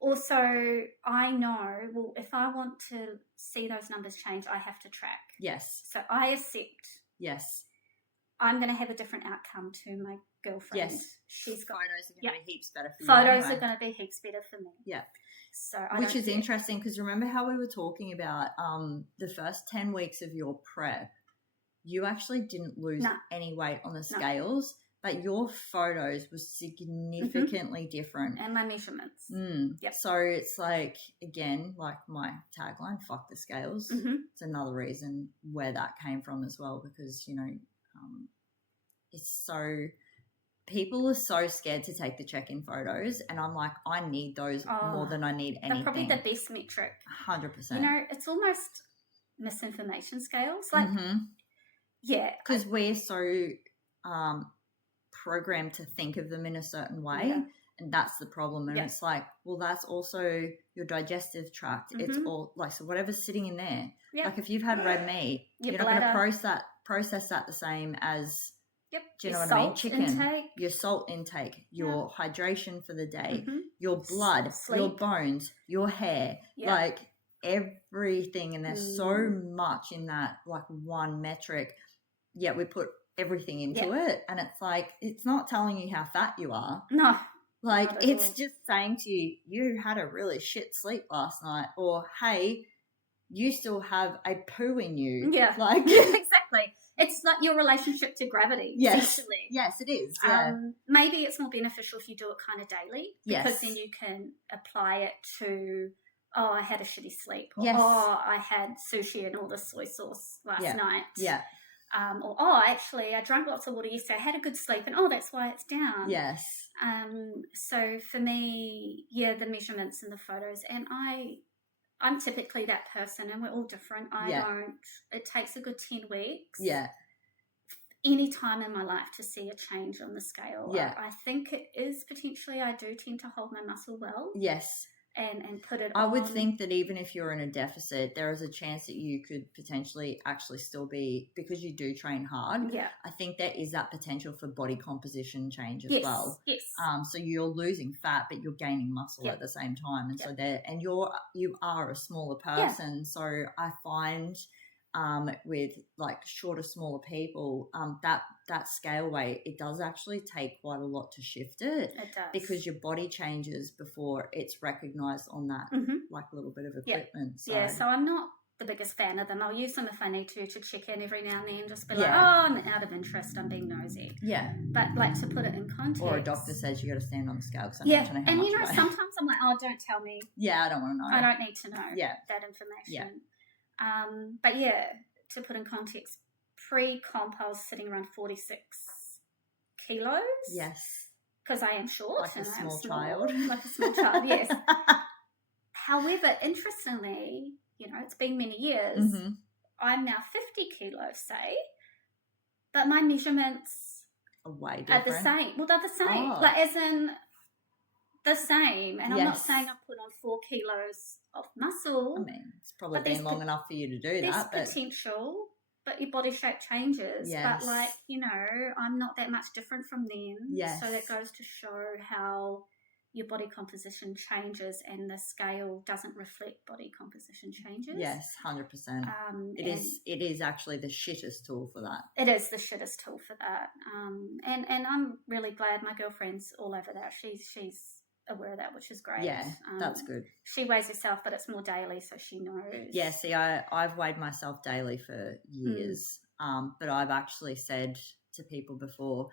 Also, I know, if I want to see those numbers change, I have to track. Yes. So I accept. Yes. I'm going to have a different outcome to my girlfriend. Yes. She's got photos are going to be heaps better for you. Photos are going to be heaps better for me. Yeah. So which is interesting because remember how we were talking about the first 10 weeks of your prep, you actually didn't lose any weight on the scales, but your photos were significantly different. And my measurements. Yep. So it's like, again, like my tagline, fuck the scales. It's another reason where that came from as well, because, you know, it's so, people are so scared to take the check-in photos, and I'm like, I need those more than I need anything. They're probably the best metric. 100%. You know, it's almost misinformation scales. Like, yeah. Because we're so programmed to think of them in a certain way, and that's the problem. And it's like, well, that's also your digestive tract. It's all like, so whatever's sitting in there. Like if you've had red meat, you're not going to process that the same as, do you know what I mean? Chicken, intake. Your salt intake, your hydration for the day, your blood, sleep, your bones, your hair, like everything. And there's so much in that, like one metric. Yet we put everything into it, and it's like, it's not telling you how fat you are. No. Like, it's just saying to you, you had a really shit sleep last night, or hey, you still have a poo in you. Yeah. Like, exactly. It's like your relationship to gravity, essentially. Yes, it is. Yeah. Maybe it's more beneficial if you do it kind of daily, because then you can apply it to, oh, I had a shitty sleep, or oh, I had sushi and all this soy sauce last night. Yeah. Or, oh, actually, I drank lots of water yesterday. I had a good sleep, and, oh, that's why it's down. Yes. So for me, the measurements and the photos, and I'm typically that person, and we're all different. It takes a good 10 weeks. Yeah. Any time in my life to see a change on the scale. Yeah. I think it is potentially, I do tend to hold my muscle well. Yes. And put it I would think that even if you're in a deficit, there is a chance that you could potentially actually still be, because you do train hard. Yeah. I think there is that potential for body composition change as well. Yes. So you're losing fat, but you're gaining muscle at the same time. And so you are a smaller person. Yeah. So I find with like shorter, smaller people, that scale weight, it does actually take quite a lot to shift it. It does. Because your body changes before it's recognised on that like little bit of equipment. Yeah. So I'm not the biggest fan of them. I'll use them if I need to check in every now and then, just be like, oh, I'm out of interest, I'm being nosy. Yeah. But like, to put it in context. Or a doctor says you got to stand on the scale because I don't know how much and you know, sometimes I'm like, oh, don't tell me. Yeah, I don't want to know. I don't need to know that information. Yeah. But to put in context, pre-comp I was sitting around 46 kilos. Yes. Because I am short. Like a small child. Like a small child, yes. However, interestingly, you know, it's been many years. I'm now 50 kilos, say, but my measurements are way different. Are the same. Well, they're the same. Oh. Like, as in the same. And I'm not saying I put on 4 kilos of muscle. I mean, it's probably been long enough for you to do that. There's potential, but your body shape changes. Yes. But, like, you know, I'm not that much different from them. Yes. So that goes to show how your body composition changes, and the scale doesn't reflect body composition changes. Yes, 100%. It is actually the shittest tool for that. It is the shittest tool for that. And I'm really glad my girlfriend's all over that. She's aware of that, which is great. Yeah, that's good. She weighs herself, but it's more daily, so she knows. Yeah, see, I've weighed myself daily for years, but I've actually said to people before,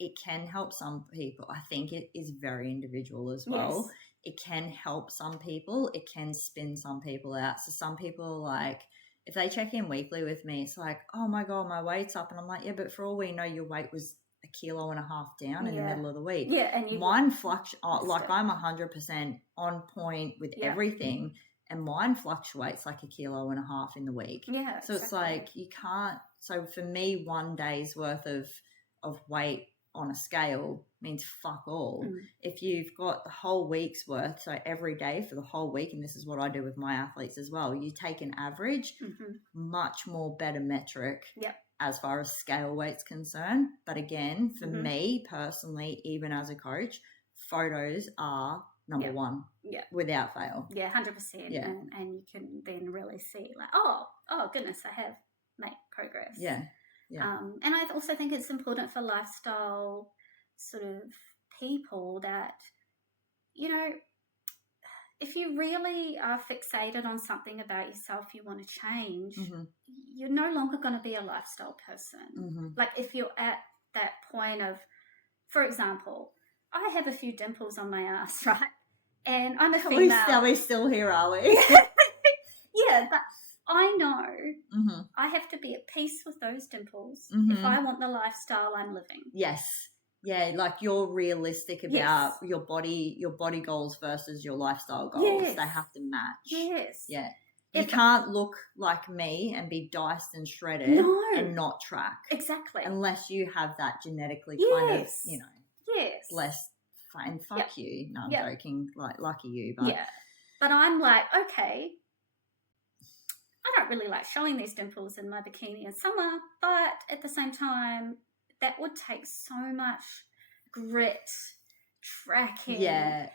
it can help some people. I think it is very individual as well. Yes. It can help some people. It can spin some people out. So some people, like, if they check in weekly with me, it's like, oh my God, my weight's up. And I'm like, yeah, but for all we know, your weight was 1.5 kilos down in the middle of the week. Yeah, and mine fluctuates. Like, I'm 100% on point with everything, and mine fluctuates like 1.5 kilos in the week. Yeah, so it's like, you can't. So for me, one day's worth of weight on a scale means fuck all. If you've got the whole week's worth, so every day for the whole week, and this is what I do with my athletes as well, you take an average, much more better metric as far as scale weight's concerned. But again, for me personally, even as a coach, photos are number one without fail. Yeah, 100%. Yeah. And you can then really see, like, oh goodness, I have made progress. Yeah. Yeah. And I also think it's important for lifestyle sort of people that, you know, if you really are fixated on something about yourself you want to change, Mm-hmm. you're no longer going to be a lifestyle person. Mm-hmm. Like if you're at that point of, for example, I have a few dimples on my ass, right? And I'm a female. Are we still here, are we? Yeah, but I know mm-hmm. I have to be at peace with those dimples Mm-hmm. if I want the lifestyle I'm living. Yes. Yeah, like you're realistic about your body goals versus your lifestyle goals. Yes. They have to match. Yes. Yeah. You can't look like me and be diced and shredded and not track. Exactly. Unless you have that genetically kind of, you know, blessed. And fuck you. No, I'm joking. Like, lucky you. But but I'm like, okay, I don't really like showing these dimples in my bikini in summer, but at the same time, that would take so much grit, tracking. Yeah.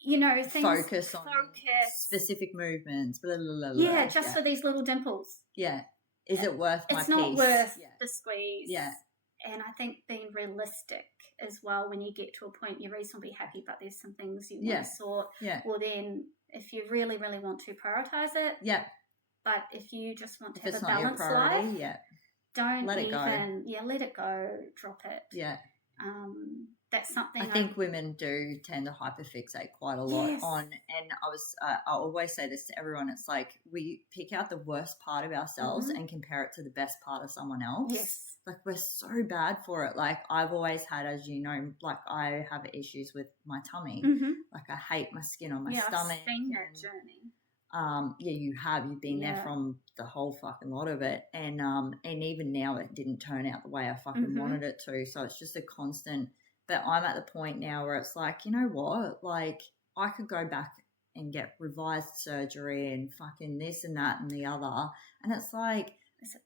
You know, things. Focus on specific movements. Blah, blah, blah, yeah, just for these little dimples. Yeah. Is it worth my peace? It's not worth the squeeze. Yeah. And I think being realistic as well, when you get to a point you're reasonably happy, but there's some things you want to sort. Yeah. Well, then if you really, really want to prioritize it. Yeah. But if you just want to have a balanced life. Yeah. Don't let it go. Yeah, let it go. Drop it. Yeah. That's something I think women do tend to hyperfixate quite a lot on, and I always say this to everyone, it's like we pick out the worst part of ourselves and compare it to the best part of someone else. Yes. Like we're so bad for it. Like I've always had, as you know, like I have issues with my tummy. Mm-hmm. Like I hate my skin on my stomach. I've seen that journey. You've been there from the whole fucking lot of it, and even now it didn't turn out the way I fucking wanted it to, so it's just a constant. But I'm at the point now where it's like, you know what, like I could go back and get revised surgery and fucking this and that and the other, and it's like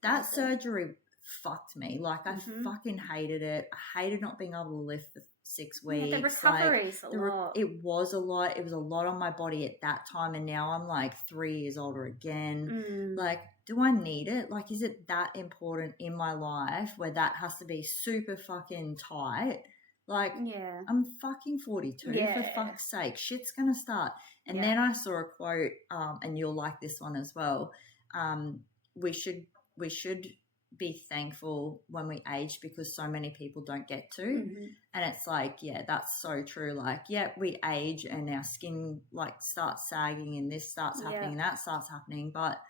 that surgery fucked me. Like I fucking hated it. I hated not being able to lift for 6 weeks. The recovery's a lot. It was a lot. It was a lot on my body at that time, and now I'm like 3 years older again. Like, do I need it? Like, is it that important in my life where that has to be super fucking tight? Like, I'm fucking 42, for fuck's sake. Shit's going to start. And then I saw a quote, and you'll like this one as well. We should be thankful when we age because so many people don't get to. And it's like, that's so true. Like, we age and our skin like starts sagging and this starts happening and that starts happening. But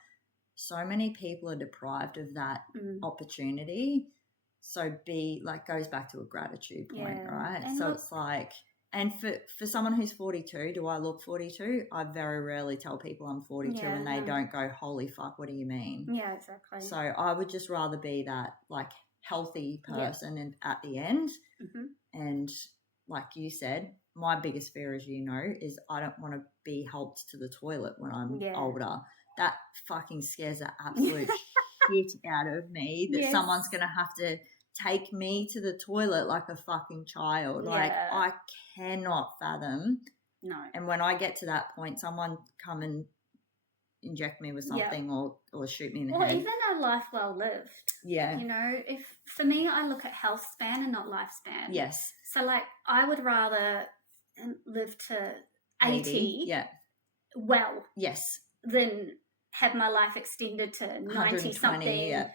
so many people are deprived of that opportunity. So goes back to a gratitude point, right? And so it's like, and for someone who's 42, do I look 42? I very rarely tell people I'm 42 and they don't go, holy fuck, what do you mean? Yeah, exactly. So I would just rather be that like healthy person and at the end. And like you said, my biggest fear, as you know, is I don't want to be helped to the toilet when I'm older. That fucking scares the absolute shit out of me that someone's going to have to take me to the toilet like a fucking child. Like I cannot fathom. No. And when I get to that point, someone come and inject me with something or shoot me in the head. Or even a life well lived. Yeah. You know, if for me, I look at health span and not lifespan. Yes. So like I would rather live to 80. Well. Yes. Than have my life extended to 90 something. Yeah.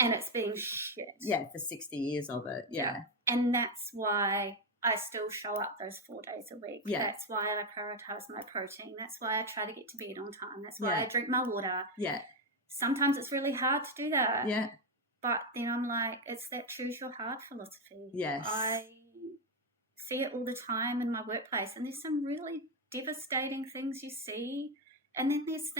And it's being shit. Yeah, for 60 years of it. Yeah. And that's why I still show up those 4 days a week. Yeah. That's why I prioritize my protein. That's why I try to get to bed on time. That's why I drink my water. Yeah. Sometimes it's really hard to do that. Yeah. But then I'm like, it's that choose your hard philosophy. Yes. I see it all the time in my workplace, and there's some really devastating things you see. And then there's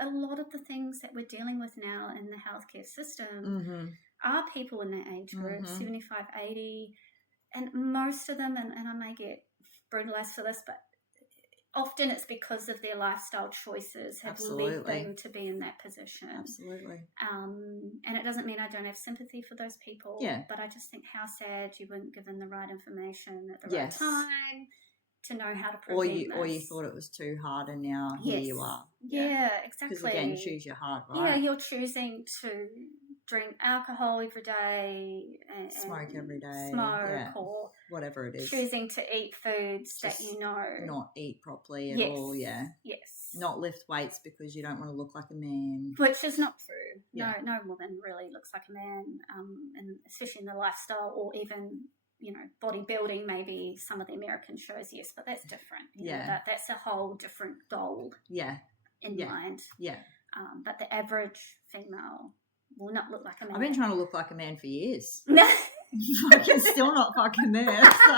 a lot of the things that we're dealing with now in the healthcare system are people in that age group, 75, 80, and most of them, and I may get brutalized for this, but often it's because of their lifestyle choices have led them to be in that position. Absolutely. And it doesn't mean I don't have sympathy for those people, but I just think how sad you weren't given the right information at the right time to know how to prevent or you thought it was too hard, and now here you are. Yeah, exactly. Because again, choose your heart, right? Yeah, you're choosing to drink alcohol every day, and smoke every day, smoke, or whatever it is, choosing to eat foods that not eat properly at yes, all, yes, not lift weights because you don't want to look like a man, which is not true. Yeah. No woman really looks like a man, and especially in the lifestyle, or even bodybuilding. Maybe some of the American shows, yes, but that's different. That's a whole different goal. In mind. But the average female will not look like a man. I've been trying to look like a man for years. No. I can still not fucking there. So.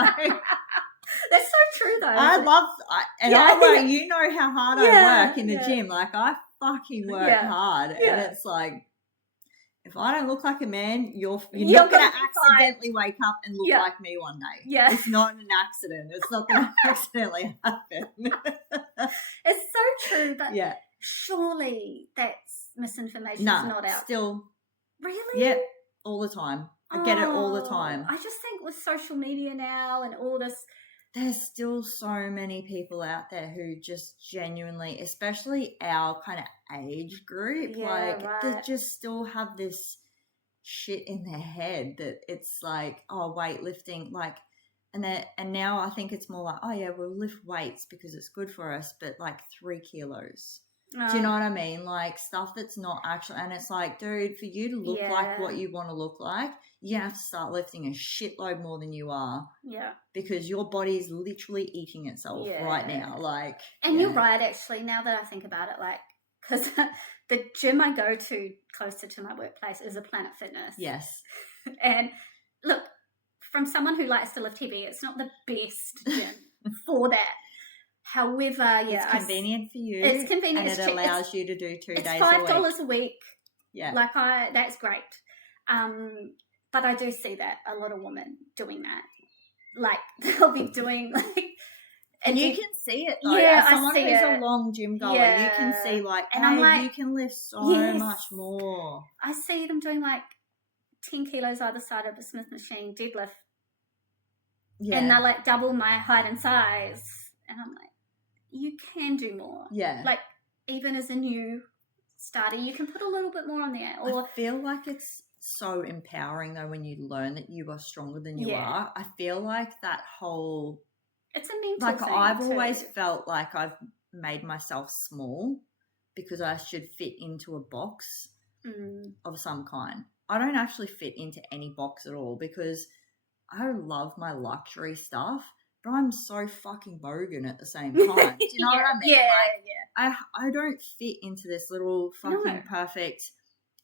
That's so true, though. I work. You know how hard I work in the gym. Like, I fucking work hard, and it's like, if I don't look like a man, you're not going to accidentally wake up and look like me one day. Yeah. It's not an accident. It's not going to accidentally happen. It's so true, but surely that's misinformation. No, not out. Still. Really? Yeah, all the time. I get it all the time. I just think with social media now and all this, there's still so many people out there who just genuinely, especially our kind of age group, they just still have this shit in their head that it's like, oh, weightlifting, like, and now I think it's more like, oh yeah, we'll lift weights because it's good for us, but like 3 kilos. Do you know what I mean? Like, stuff that's not actually, and it's like, dude, for you to look like what you want to look like, you have to start lifting a shitload more than you are. Yeah. Because your body is literally eating itself right now. Like, and you're right, actually, now that I think about it, like, because the gym I go to closer to my workplace is a Planet Fitness. Yes. And look, from someone who likes to lift heavy, it's not the best gym for that. However, it's convenient for you. It's convenient, and it allows you to do 2 days a week. It's $5 a week. Yeah, like that's great. But I do see that a lot of women doing that. Like, they'll be doing like, and you can see it though. Yeah, as someone I see who's it. A long gym goer, you can see like, and I'm like, you can lift so much more. I see them doing like 10 kilos either side of a Smith machine deadlift. Yeah, and they're like double my height and size, and I'm like, you can do more. Yeah. Like, even as a new starter, you can put a little bit more on there. Or I feel like it's so empowering, though, when you learn that you are stronger than you are. I feel like that whole... It's a mental thing, I've always felt like I've made myself small because I should fit into a box of some kind. I don't actually fit into any box at all because I love my luxury stuff, but I'm so fucking bogan at the same time. Do you know what I mean? Yeah, I don't fit into this little fucking perfect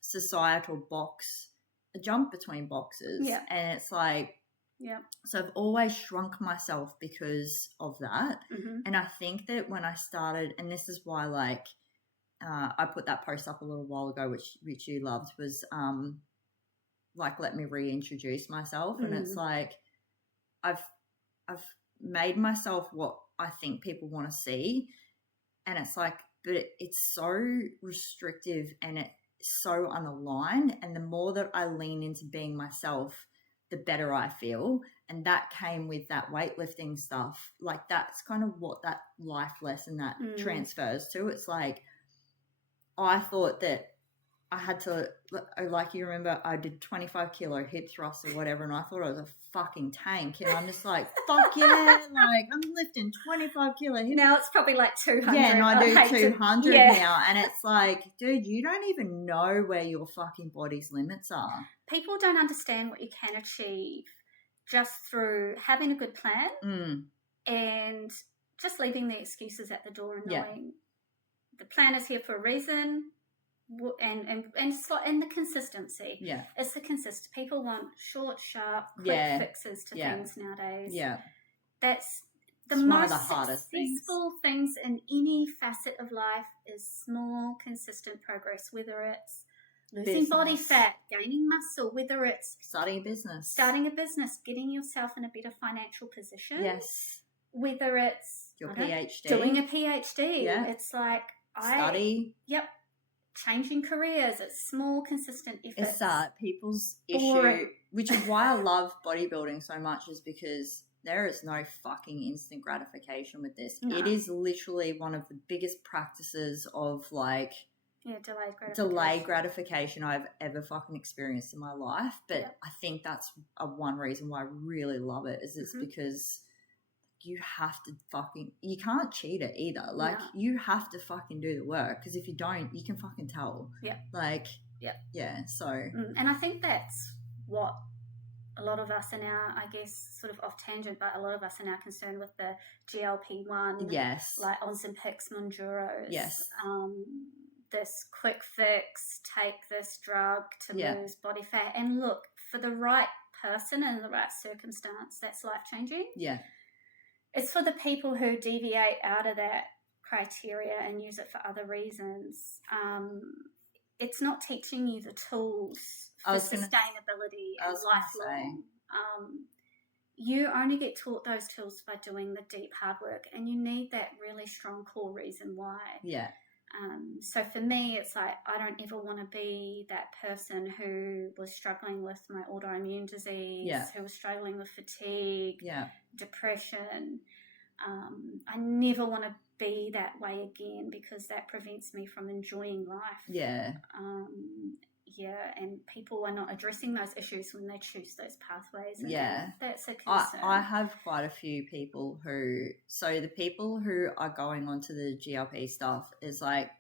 societal box, a jump between boxes. Yeah. And it's like, so I've always shrunk myself because of that. Mm-hmm. And I think that when I started, and this is why, like, I put that post up a little while ago, which you loved, was like, let me reintroduce myself. And it's like, I've made myself what I think people want to see, and it's like, but it's so restrictive and it's so unaligned, and the more that I lean into being myself, the better I feel. And that came with that weightlifting stuff. Like, that's kind of what that life lesson that transfers to. It's like, I thought that I had to, like, you remember I did 25 kilo hip thrusts or whatever, and I thought I was a fucking tank. And I'm just like, fuck yeah, like, I'm lifting 25 kilo hip. Now it's probably like 200. Yeah, and I do 200 now. And it's like, dude, you don't even know where your fucking body's limits are. People don't understand what you can achieve just through having a good plan and just leaving the excuses at the door and knowing the plan is here for a reason. And the consistency. Yeah, it's the consistent. People want short, sharp, quick fixes to things nowadays. Yeah, that's the most successful things in any facet of life is small, consistent progress. Whether it's losing body fat, gaining muscle, whether it's starting a business, getting yourself in a better financial position. Yes, whether it's your PhD, doing a PhD. Yeah, it's like study. Yep. Changing careers, it's small, consistent efforts. It's people's issue, which is why I love bodybuilding so much, is because there is no fucking instant gratification with this. No. It is literally one of the biggest practices of, like, delayed gratification I've ever fucking experienced in my life. But I think that's one reason why I really love it is it's because you have to you can't cheat it either. Like, you have to fucking do the work, because if you don't, you can fucking tell. Yeah. Like, yeah. So. And I think that's what a lot of us are now, I guess, sort of off tangent, but a lot of us are now concerned with the GLP-1. Yes. Like Ozempics, Mounjaros. Yes. This quick fix, take this drug to lose body fat. And look, for the right person and the right circumstance, that's life-changing. Yeah. It's for the people who deviate out of that criteria and use it for other reasons. It's not teaching you the tools for sustainability and lifelong. You only get taught those tools by doing the deep hard work, and you need that really strong core reason why. Yeah. So for me, it's like, I don't ever want to be that person who was struggling with my autoimmune disease, who was struggling with fatigue, depression. I never want to be that way again, because that prevents me from enjoying life. Yeah. And people are not addressing those issues when they choose those pathways. And that's a concern. I have quite a few people so the people who are going onto the GLP stuff is like,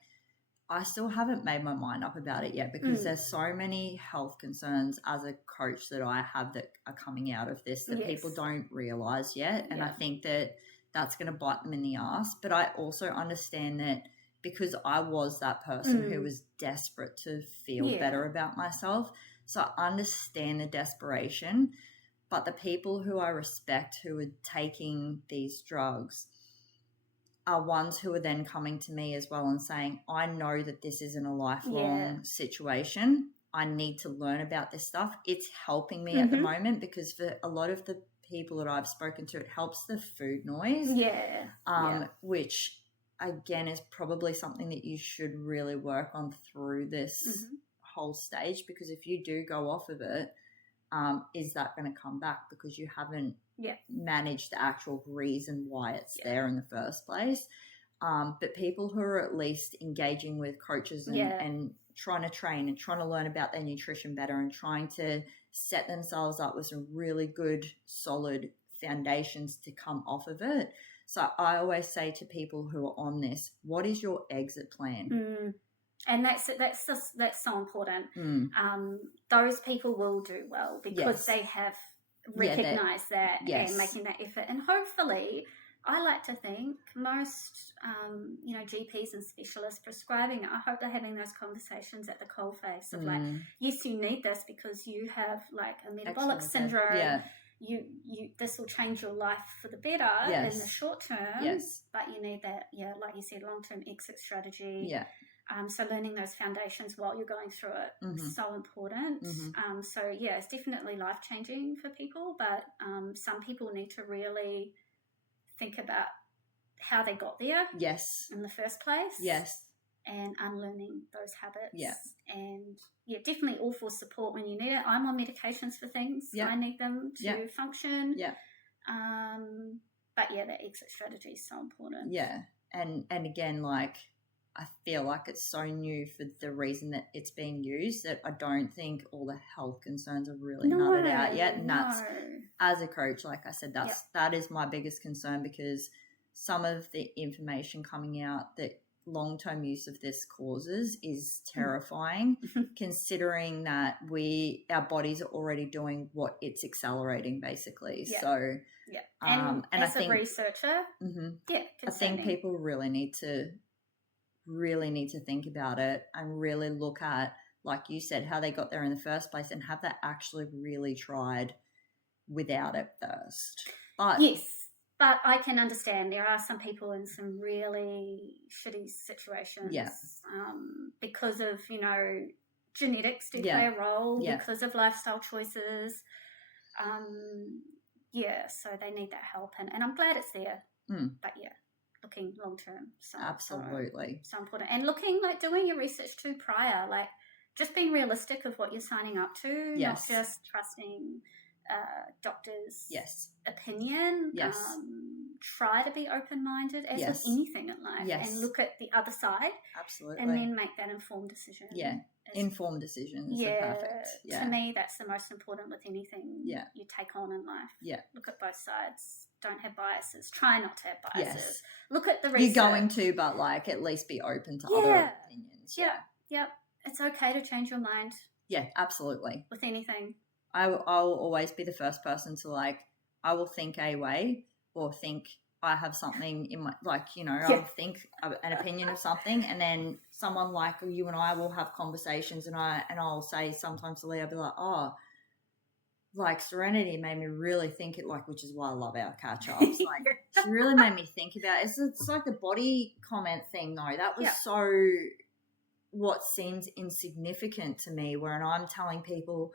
I still haven't made my mind up about it yet, because there's so many health concerns as a coach that I have that are coming out of this that people don't realise yet. And I think that that's going to bite them in the ass. But I also understand that, because I was that person who was desperate to feel better about myself. So I understand the desperation. But the people who I respect who are taking these drugs are ones who are then coming to me as well and saying, I know that this isn't a lifelong situation. I need to learn about this stuff. It's helping me at the moment, because for a lot of the people that I've spoken to, it helps the food noise. Which again is probably something that you should really work on through this whole stage, because if you do go off of it, is that going to come back because you haven't managed the actual reason why it's there in the first place? But people who are at least engaging with coaches and trying to train and trying to learn about their nutrition better and trying to set themselves up with some really good, solid foundations to come off of it. So I always say to people who are on this, what is your exit plan? And that's so important. Those people will do well because they have recognised that and making that effort. And hopefully, I like to think most, GPs and specialists prescribing, I hope they're having those conversations at the coalface of like, yes, you need this because you have like a metabolic syndrome. Yeah. You this will change your life for the better in the short term. Yes. But you need that, like you said, long-term exit strategy. Yeah. So learning those foundations while you're going through it is so important. So it's definitely life-changing for people, but some people need to really think about how they got there in the first place. Yes. And unlearning those habits. Yeah. And definitely all for support when you need it. I'm on medications for things. Yeah. I need them to function. Yeah. But the exit strategy is so important. Yeah. And again, like, I feel like it's so new for the reason that it's being used that I don't think all the health concerns are really nutted out yet. And that's, as a coach, like I said, that is my biggest concern, because some of the information coming out that long-term use of this causes is terrifying, considering that our bodies are already doing what it's accelerating, basically. Yeah. So, and as a researcher, I think people really need to think about it and really look at, like you said, how they got there in the first place and have that actually really tried without it first. But but I can understand there are some people in some really shitty situations because of, genetics do play a role, because of lifestyle choices. So they need that help. And I'm glad it's there. But looking long term. So absolutely. So important. And doing your research too prior, like just being realistic of what you're signing up to, not just trusting doctor's opinion. Yes. try to be open-minded, as Yes. with anything in life, Yes. and look at the other side. Absolutely. And then make that informed decision. Yeah. Informed decisions are perfect. Yeah. To me, that's the most important with anything you take on in life. Yeah. Look at both sides. Don't have biases. Try not to have biases. Yes. Look at the research. You're going to, but like at least be open to other opinions. Yeah. It's okay to change your mind. Yeah, absolutely. With anything. I'll always be the first person to like, I will think a way or think I have something in my, like, you know, I'll think an opinion of something, and then someone like you and I will have conversations, and I'll say sometimes to Lee, I'll be like, oh, like Serenity made me really think it, like, which is why I love our catch-ups. Like, she really made me think about it. It's like the body comment thing, though. That was so what seems insignificant to me, where I'm telling people,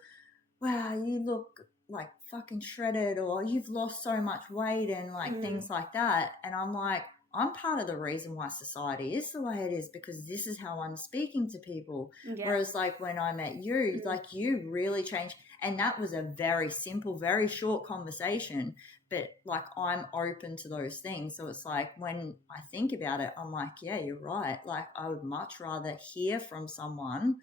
wow, you look like fucking shredded, or you've lost so much weight, and like things like that. And I'm like, I'm part of the reason why society is the way it is, because this is how I'm speaking to people. Whereas like when I met you, like you really changed. And that was a very simple, very short conversation, but like I'm open to those things. So it's like when I think about it, I'm like, yeah, you're right. Like I would much rather hear from someone.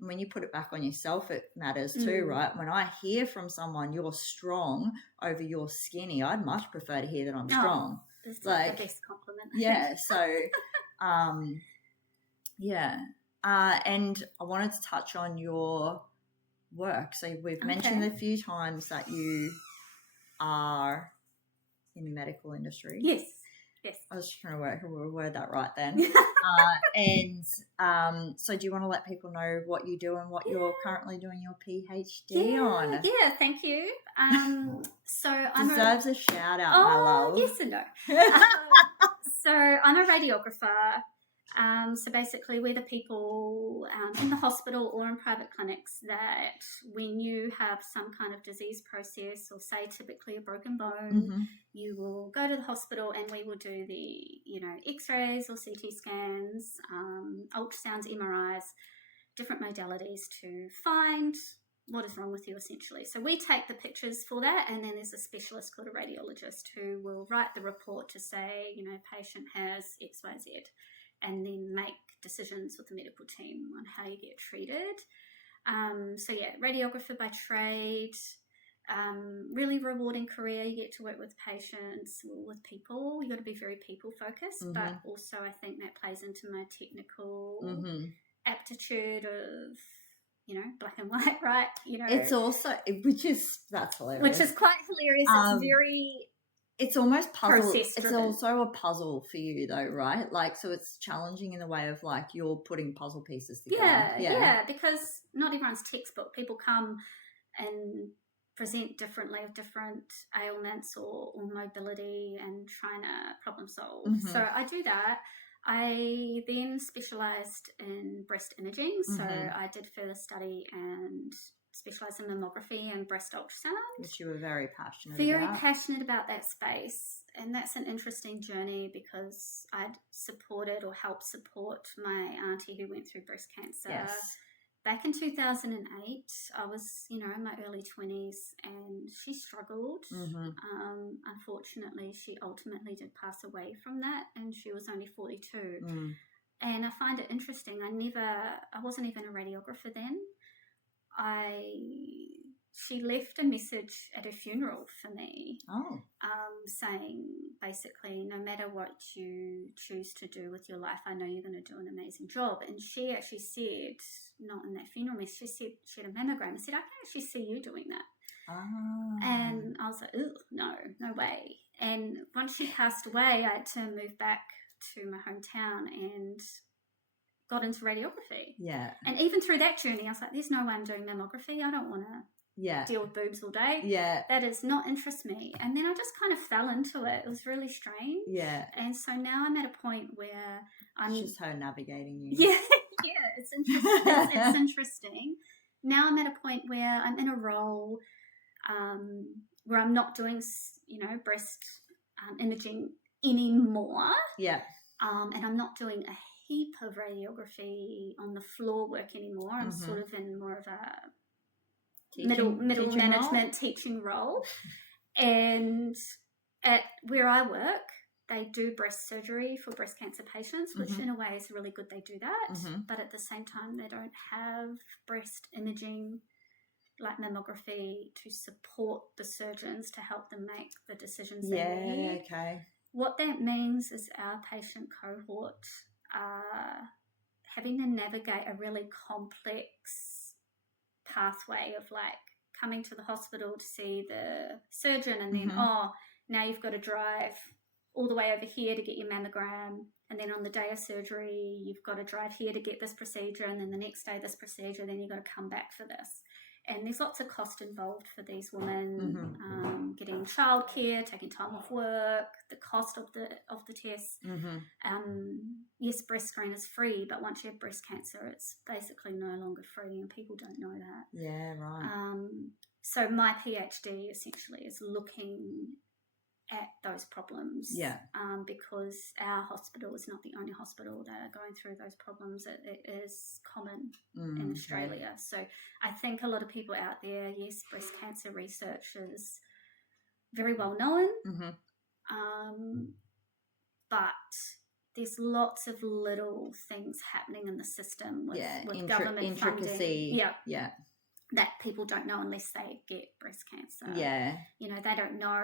And when you put it back on yourself, it matters too, right? When I hear from someone, you're strong over you're skinny, I'd much prefer to hear that I'm strong. It's like the best compliment. Yeah. So, and I wanted to touch on your work. So we've mentioned a few times that you are in the medical industry. Yes. I was trying to word that right then. So do you want to let people know what you do and what you're currently doing your PhD on? Yeah, thank you. So Deserves a shout out, my love. Yes and no. So I'm a radiographer. So basically we're the people in the hospital or in private clinics that when you have some kind of disease process, or say typically a broken bone, you will go to the hospital and we will do the, x-rays or CT scans, ultrasounds, MRIs, different modalities to find what is wrong with you essentially. So we take the pictures for that, and then there's a specialist called a radiologist who will write the report to say, patient has XYZ, and then make decisions with the medical team on how you get treated. Radiographer by trade, really rewarding career. You get to work with patients, with people. You got to be very people focused, but also I think that plays into my technical aptitude of, black and white, right? It's also, that's hilarious. Which is quite hilarious. It's almost puzzle. It's also a puzzle for you though, right? Like, so it's challenging in the way of like you're putting puzzle pieces together. Yeah, because not everyone's textbook. People come and present differently with different ailments or mobility and trying to problem solve. So I do that. I then specialised in breast imaging. So I did further study and specialise in mammography and breast ultrasound. Which you were very passionate about. Very passionate about that space. And that's an interesting journey because I'd supported or helped support my auntie who went through breast cancer. Yes. Back in 2008, I was, in my early 20s, and she struggled. Unfortunately, she ultimately did pass away from that, and she was only 42. And I find it interesting. I wasn't even a radiographer then. She left a message at her funeral for me, saying basically, no matter what you choose to do with your life, I know you're going to do an amazing job. And she actually said, not in that funeral message, she said she had a mammogram. I said, I can actually see you doing that. And I was like, ooh, no way. And once she passed away, I had to move back to my hometown and got into radiography. Yeah. And even through that journey, I was like, there's no way I'm doing mammography. I don't want to deal with boobs all day. Yeah. That does not interest me. And then I just kind of fell into it. It was really strange. Yeah. And so now I'm at a point where it's just her navigating you. Yeah, it's interesting. It's interesting. Now I'm at a point where I'm in a role where I'm not doing, breast imaging anymore. Yeah. And I'm not doing a heap of radiography on the floor work anymore. I'm sort of in more of a middle management teaching role. And At where I work, they do breast surgery for breast cancer patients, which in a way is really good they do that. But at the same time, they don't have breast imaging like mammography to support the surgeons to help them make the decisions they need. Okay. What that means is our patient cohort are having to navigate a really complex pathway of like coming to the hospital to see the surgeon and then, now you've got to drive all the way over here to get your mammogram, and then on the day of surgery you've got to drive here to get this procedure, and then the next day this procedure, then you've got to come back for this. And there's lots of cost involved for these women, getting childcare, taking time off work, the cost of the tests. Yes, breast screen is free, but once you have breast cancer, it's basically no longer free, and people don't know that. Yeah, right. So my PhD essentially is looking at those problems. Yeah. Because our hospital is not the only hospital that are going through those problems. It is common in Australia. Okay. So I think a lot of people out there, yes, breast cancer research is very well known, but there's lots of little things happening in the system with government intricacy. funding. That people don't know unless they get breast cancer. Yeah. You know, they don't know.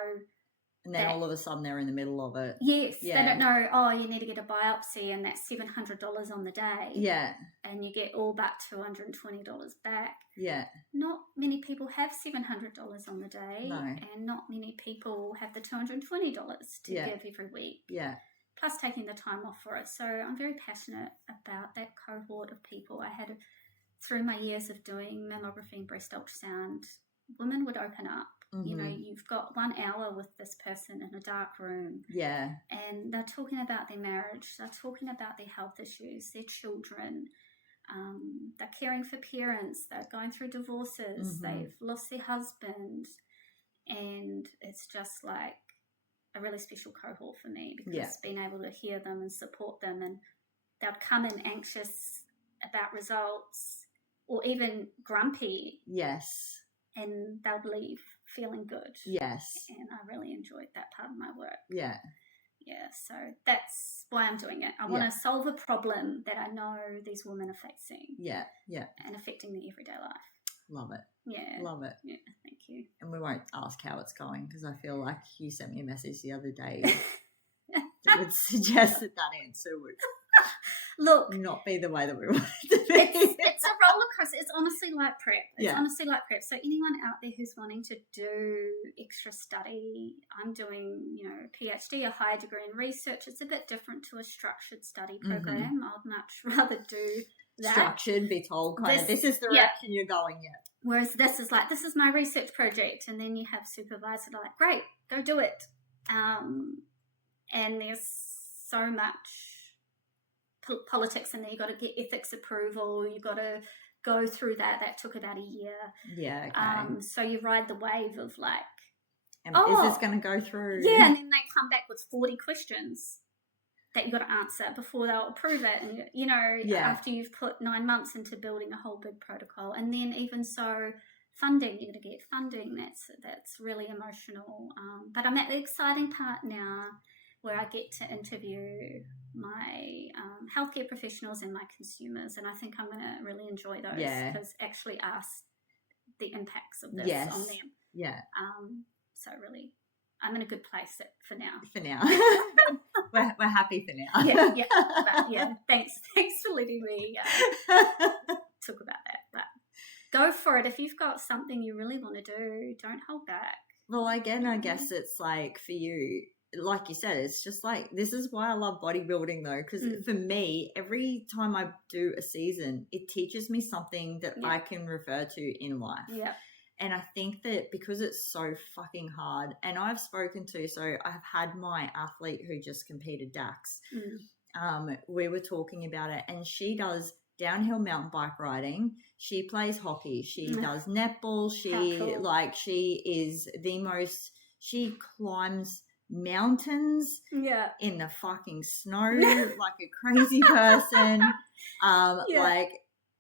And then all of a sudden they're in the middle of it. Yes. Yeah. They don't know, you need to get a biopsy and that's $700 on the day. Yeah. And you get all but $220 back. Yeah. Not many people have $700 on the day. No. And not many people have the $220 to give every week. Yeah. Plus taking the time off for it. So I'm very passionate about that cohort of people. I had, through my years of doing mammography and breast ultrasound, women would open up. You know, you've got 1 hour with this person in a dark room. Yeah. And they're talking about their marriage. They're talking about their health issues, their children. They're caring for parents. They're going through divorces. They've lost their husband. And it's just like a really special cohort for me because being able to hear them and support them, and they'll come in anxious about results or even grumpy. Yes. And they'll leave feeling good. Yes. And I really enjoyed that part of my work. Yeah. Yeah, so that's why I'm doing it. I want to solve a problem that I know these women are facing. Yeah, yeah. And affecting their everyday life. Love it. Yeah. Love it. Yeah, thank you. And we won't ask how it's going because I feel like you sent me a message the other day that would suggest that answer would not be the way that we want it to be. It's a roller coaster. It's honestly like prep. It's honestly like prep. So anyone out there who's wanting to do extra study, I'm doing, a PhD, a higher degree in research. It's a bit different to a structured study program. I'd much rather do that. Structured, be told this is the direction you're going in. Whereas this is my research project, and then you have supervisors that are like, great, go do it. And there's so much politics in there. You got to get ethics approval. You got to go through that. That took about a year. Yeah. Okay. So you ride the wave of like, is this going to go through? Yeah, and then they come back with 40 questions that you got to answer before they'll approve it. And after you've put 9 months into building a whole big protocol, and then even so, funding, you're going to get funding. That's really emotional. But I'm at the exciting part now, where I get to interview my healthcare professionals and my consumers, and I think I'm going to really enjoy those because actually ask the impacts of this on them. Yeah. So really, I'm in a good place for now. For now, we're happy for now. Yeah. But thanks for letting me talk about that. But go for it if you've got something you really want to do. Don't hold back. Well, again, I guess it's like for you. Like you said, it's just like, this is why I love bodybuilding though, because for me, every time I do a season, it teaches me something that I can refer to in life. Yeah. And I think that because it's so fucking hard, and I've had my athlete who just competed, Dax. We were talking about it, and she does downhill mountain bike riding. She plays hockey. She does netball. She is the most, she climbs mountains in the fucking snow like a crazy person.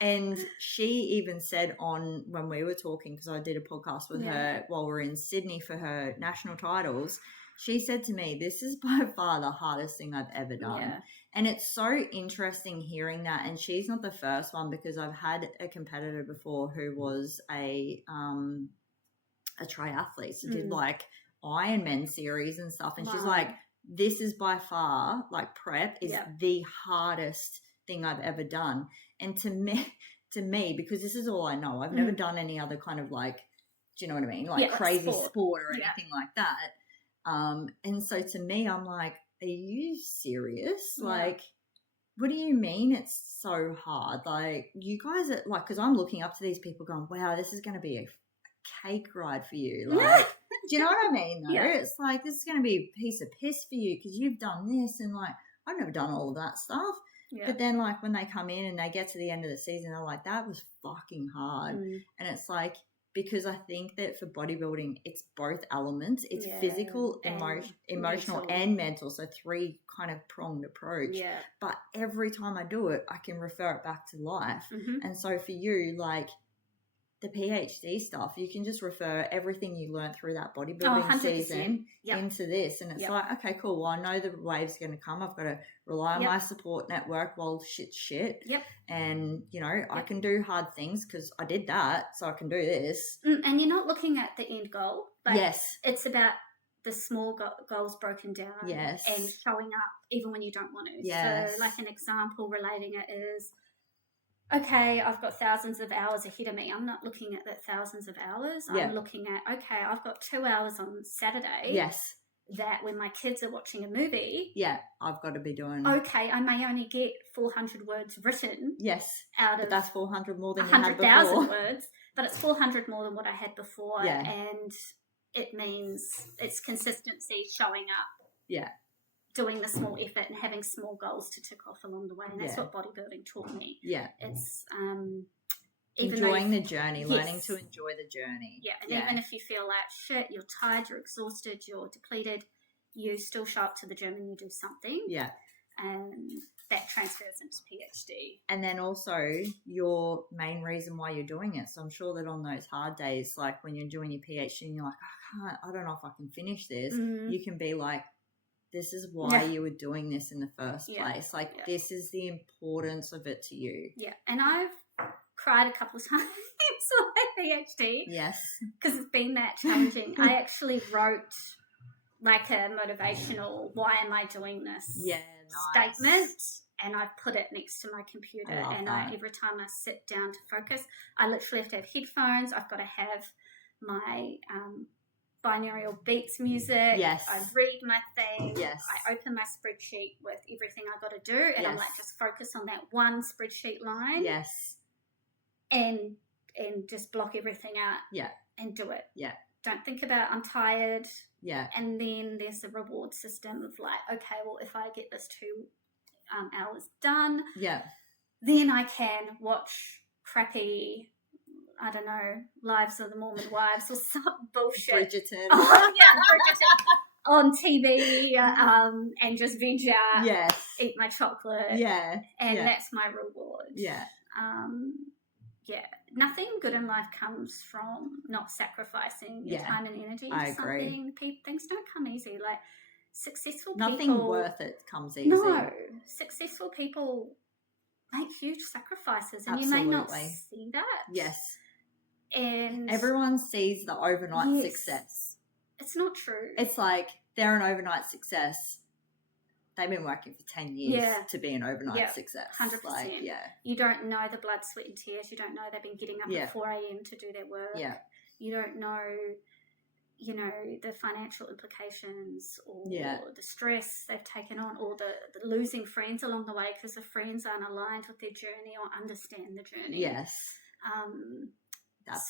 And she even said when we were talking, because I did a podcast with her while we were in Sydney for her national titles, she said to me, this is by far the hardest thing I've ever done. Yeah. And it's so interesting hearing that. And she's not the first one, because I've had a competitor before who was a triathlete, so did like Ironman series and stuff. And she's like, this is by far, like, prep is the hardest thing I've ever done. And to me, because this is all I know, I've never done any other kind of, like, do you know what I mean? Like crazy sport or anything like that. And so to me, I'm like, are you serious? Like, what do you mean it's so hard? Like, you guys are like, because I'm looking up to these people going, wow, this is going to be a cake ride for you. Like, do you know what I mean, though? It's like, this is going to be a piece of piss for you because you've done this, and like, I've never done all of that stuff. But then, like, when they come in and they get to the end of the season, they're like, that was fucking hard. And it's like, because I think that for bodybuilding, it's both elements. It's physical, emotional, and mental. So 3 kind of pronged approach. But every time I do it, I can refer it back to life. And so for you, like, the PhD stuff, you can just refer everything you learned through that bodybuilding season into this. And it's like, okay, cool. Well, I know the wave's going to come. I've got to rely on my support network while shit. And, you know, I can do hard things because I did that, so I can do this. And you're not looking at the end goal. Like, it's about the small goals broken down and showing up even when you don't want to. So, like, an example relating it is, okay, I've got thousands of hours ahead of me. I'm not looking at that thousands of hours. I'm looking at, okay, I've got 2 hours on Saturday. That when my kids are watching a movie. I've got to be doing. Okay, I may only get 400 words written. Out of. But that's 400 more than 100,000 words. But it's 400 more than what I had before. And it means it's consistency, showing up. Doing the small effort and having small goals to tick off along the way. And that's what bodybuilding taught me. It's enjoying the journey, learning to enjoy the journey. And even if you feel like shit, you're tired, you're exhausted, you're depleted, you still show up to the gym and you do something. And that transfers into PhD. And then also your main reason why you're doing it. So I'm sure that on those hard days, like when you're doing your PhD and you're like, I don't know if I can finish this, you can be like, this is why you were doing this in the first place. Like, this is the importance of it to you. And I've cried a couple of times on my PhD. Because it's been that challenging. I actually wrote like a motivational, why am I doing this statement. And I've put it next to my computer. And every time I sit down to focus, I literally have to have headphones. I've got to have my binaural beats music. I read my thing. I open my spreadsheet with everything I got to do, and I'm like, just focus on that one spreadsheet line. And just block everything out. And do it. Don't think about I'm tired. And then there's a reward system of like, okay, well, if I get this 2 hours done, then I can watch crappy, I don't know, Lives of the Mormon Wives or some bullshit. Bridgerton. Bridgerton on TV and just veg out, eat my chocolate. And that's my reward. Nothing good in life comes from not sacrificing your time and energy to something. Things don't come easy. Like, successful people... Nothing worth it comes easy. No. Successful people make huge sacrifices, and you may not see that. And everyone sees the overnight success. It's not true. It's like they're an overnight success. They've been working for 10 years to be an overnight success. 100%. Like, you don't know the blood, sweat and tears. You don't know they've been getting up at 4 a.m. to do their work. You don't know, you know, the financial implications or the stress they've taken on, or the losing friends along the way because the friends aren't aligned with their journey or understand the journey.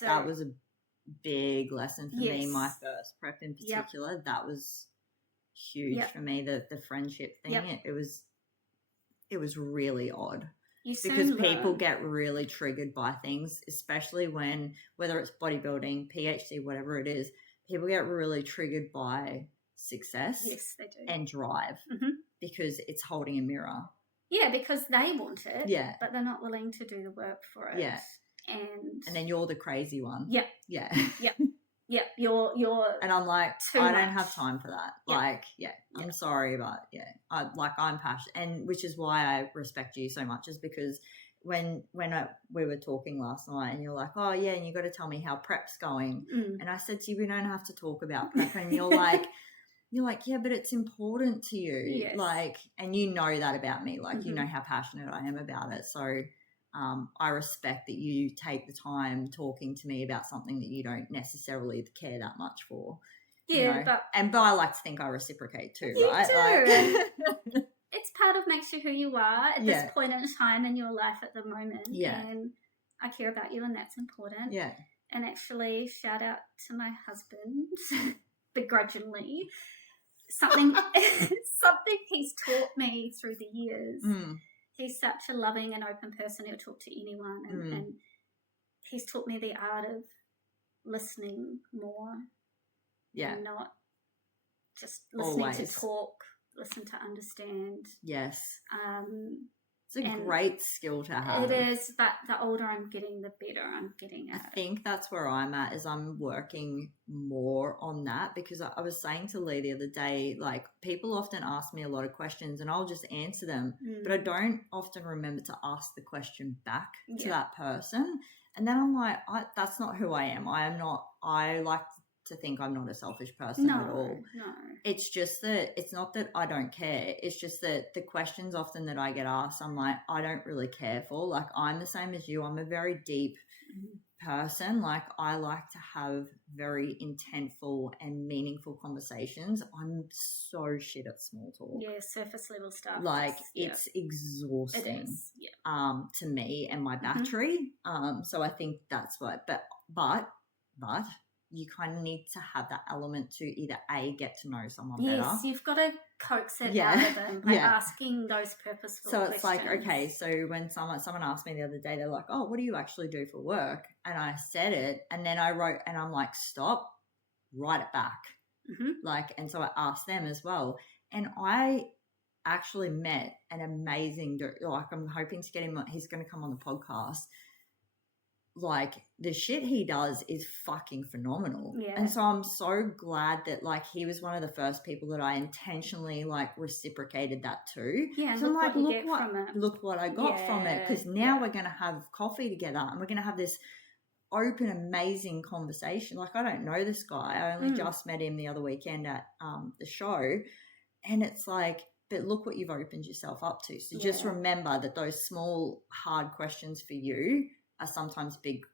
That was a big lesson for me, my first prep in particular. That was huge for me, the friendship thing. It was really odd because people get really triggered by things, especially when, whether it's bodybuilding, PhD, whatever it is, people get really triggered by success they do. And drive because it's holding a mirror. Because they want it, but they're not willing to do the work for it. And then you're the crazy one. Yeah, you're and I'm like, too I don't much. have time for that. Yeah. Like, I'm sorry, but I'm passionate, and which is why I respect you so much, is because when we were talking last night, and you're like, oh yeah, and you got to tell me how prep's going, and I said to you, we don't have to talk about prep, and you're like, yeah, but it's important to you, Yes. like, and you know that about me, like, you know how passionate I am about it, so. I respect that you take the time talking to me about something that you don't necessarily care that much for. Yeah, but I like to think I reciprocate too, you right? do. It's part of makes you who you are at this point in time in your life at the moment. Yeah. And I care about you, and that's important. Yeah. And actually, shout out to my husband, begrudgingly. Something he's taught me through the years. He's such a loving and open person. He'll talk to anyone. And he's taught me the art of listening more. Yeah. And not just listening Always. to talk, listen to understand. Yes. It's a great skill to have. It is, but the older I'm getting, the better I'm getting at it. I think that's where I'm at, is I'm working more on that, because I was saying to Lee the other day, like, people often ask me a lot of questions and I'll just answer them, but I don't often remember to ask the question back to that person. And then I'm like, that's not who I am. I like to think I'm not a selfish person at all. No. It's just that it's not that I don't care. It's just that the questions often that I get asked, I'm like, I don't really care for. Like, I'm the same as you. I'm a very deep person. Like, I like to have very intentful and meaningful conversations. I'm so shit at small talk. Yeah, surface level stuff. Like, it's exhausting. It is. Yeah. To me and my battery. So I think that's what. But you kind of need to have that element to either A, get to know someone better. Yes, you've got to coax it out of them by asking those purposeful questions. So it's like, okay, so when someone asked me the other day, they're like, oh, what do you actually do for work? And I said it, and then I wrote, and I'm like, stop, write it back. Like, and so I asked them as well. And I actually met an amazing, like, I'm hoping to get him, he's going to come on the podcast. Like, the shit he does is fucking phenomenal. Yeah. And so I'm so glad that, like, he was one of the first people that I intentionally, like, reciprocated that to. Yeah, so I'm like, look what I got from it. Because now we're going to have coffee together and we're going to have this open, amazing conversation. Like, I don't know this guy. I only just met him the other weekend at the show. And it's like, but look what you've opened yourself up to. So just remember that those small, hard questions for you are sometimes big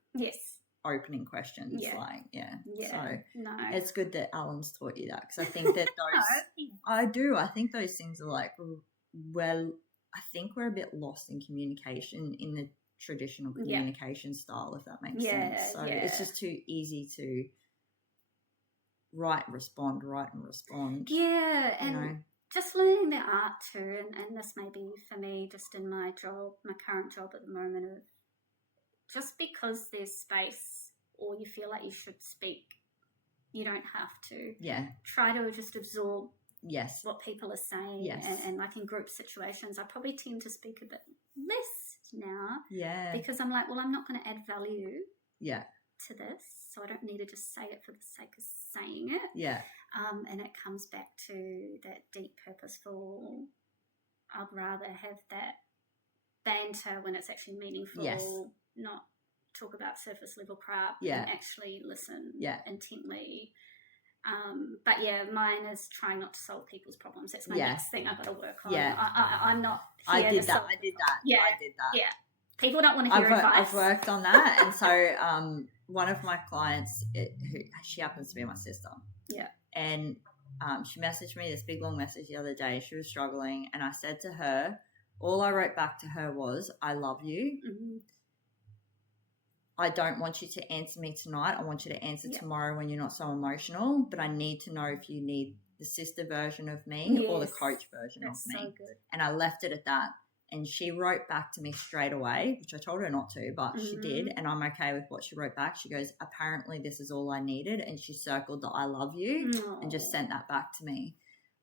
opening questions. So it's good that Alan's taught you that, because I think that those I think those things are like, well, I think we're a bit lost in communication, in the traditional communication style, if that makes sense. So it's just too easy to write and respond. Yeah, and just learning the art too, and this may be for me just in my current job at the moment, of just because there's space or you feel like you should speak, you don't have to. Yeah. Try to just absorb what people are saying. Yes. And like in group situations, I probably tend to speak a bit less now. Yeah. Because I'm like, well, I'm not going to add value to this, so I don't need to just say it for the sake of saying it. Yeah. And it comes back to that deep, purposeful, I'd rather have that banter when it's actually meaningful. Yes. Not talk about surface level crap and actually listen intently. But mine is trying not to solve people's problems. That's my next thing I've got to work on. Yeah. I'm not here I did that. Yeah. People don't want to hear advice. I've worked on that. And so one of my clients, she happens to be my sister. Yeah. And she messaged me this big long message the other day. She was struggling, and I said to her, all I wrote back to her was, I love you. Mm-hmm. I don't want you to answer me tonight. I want you to answer tomorrow when you're not so emotional, but I need to know if you need the sister version of me or the coach version of me. So good. And I left it at that. And she wrote back to me straight away, which I told her not to, but she did. And I'm okay with what she wrote back. She goes, apparently this is all I needed. And she circled the I love you and just sent that back to me.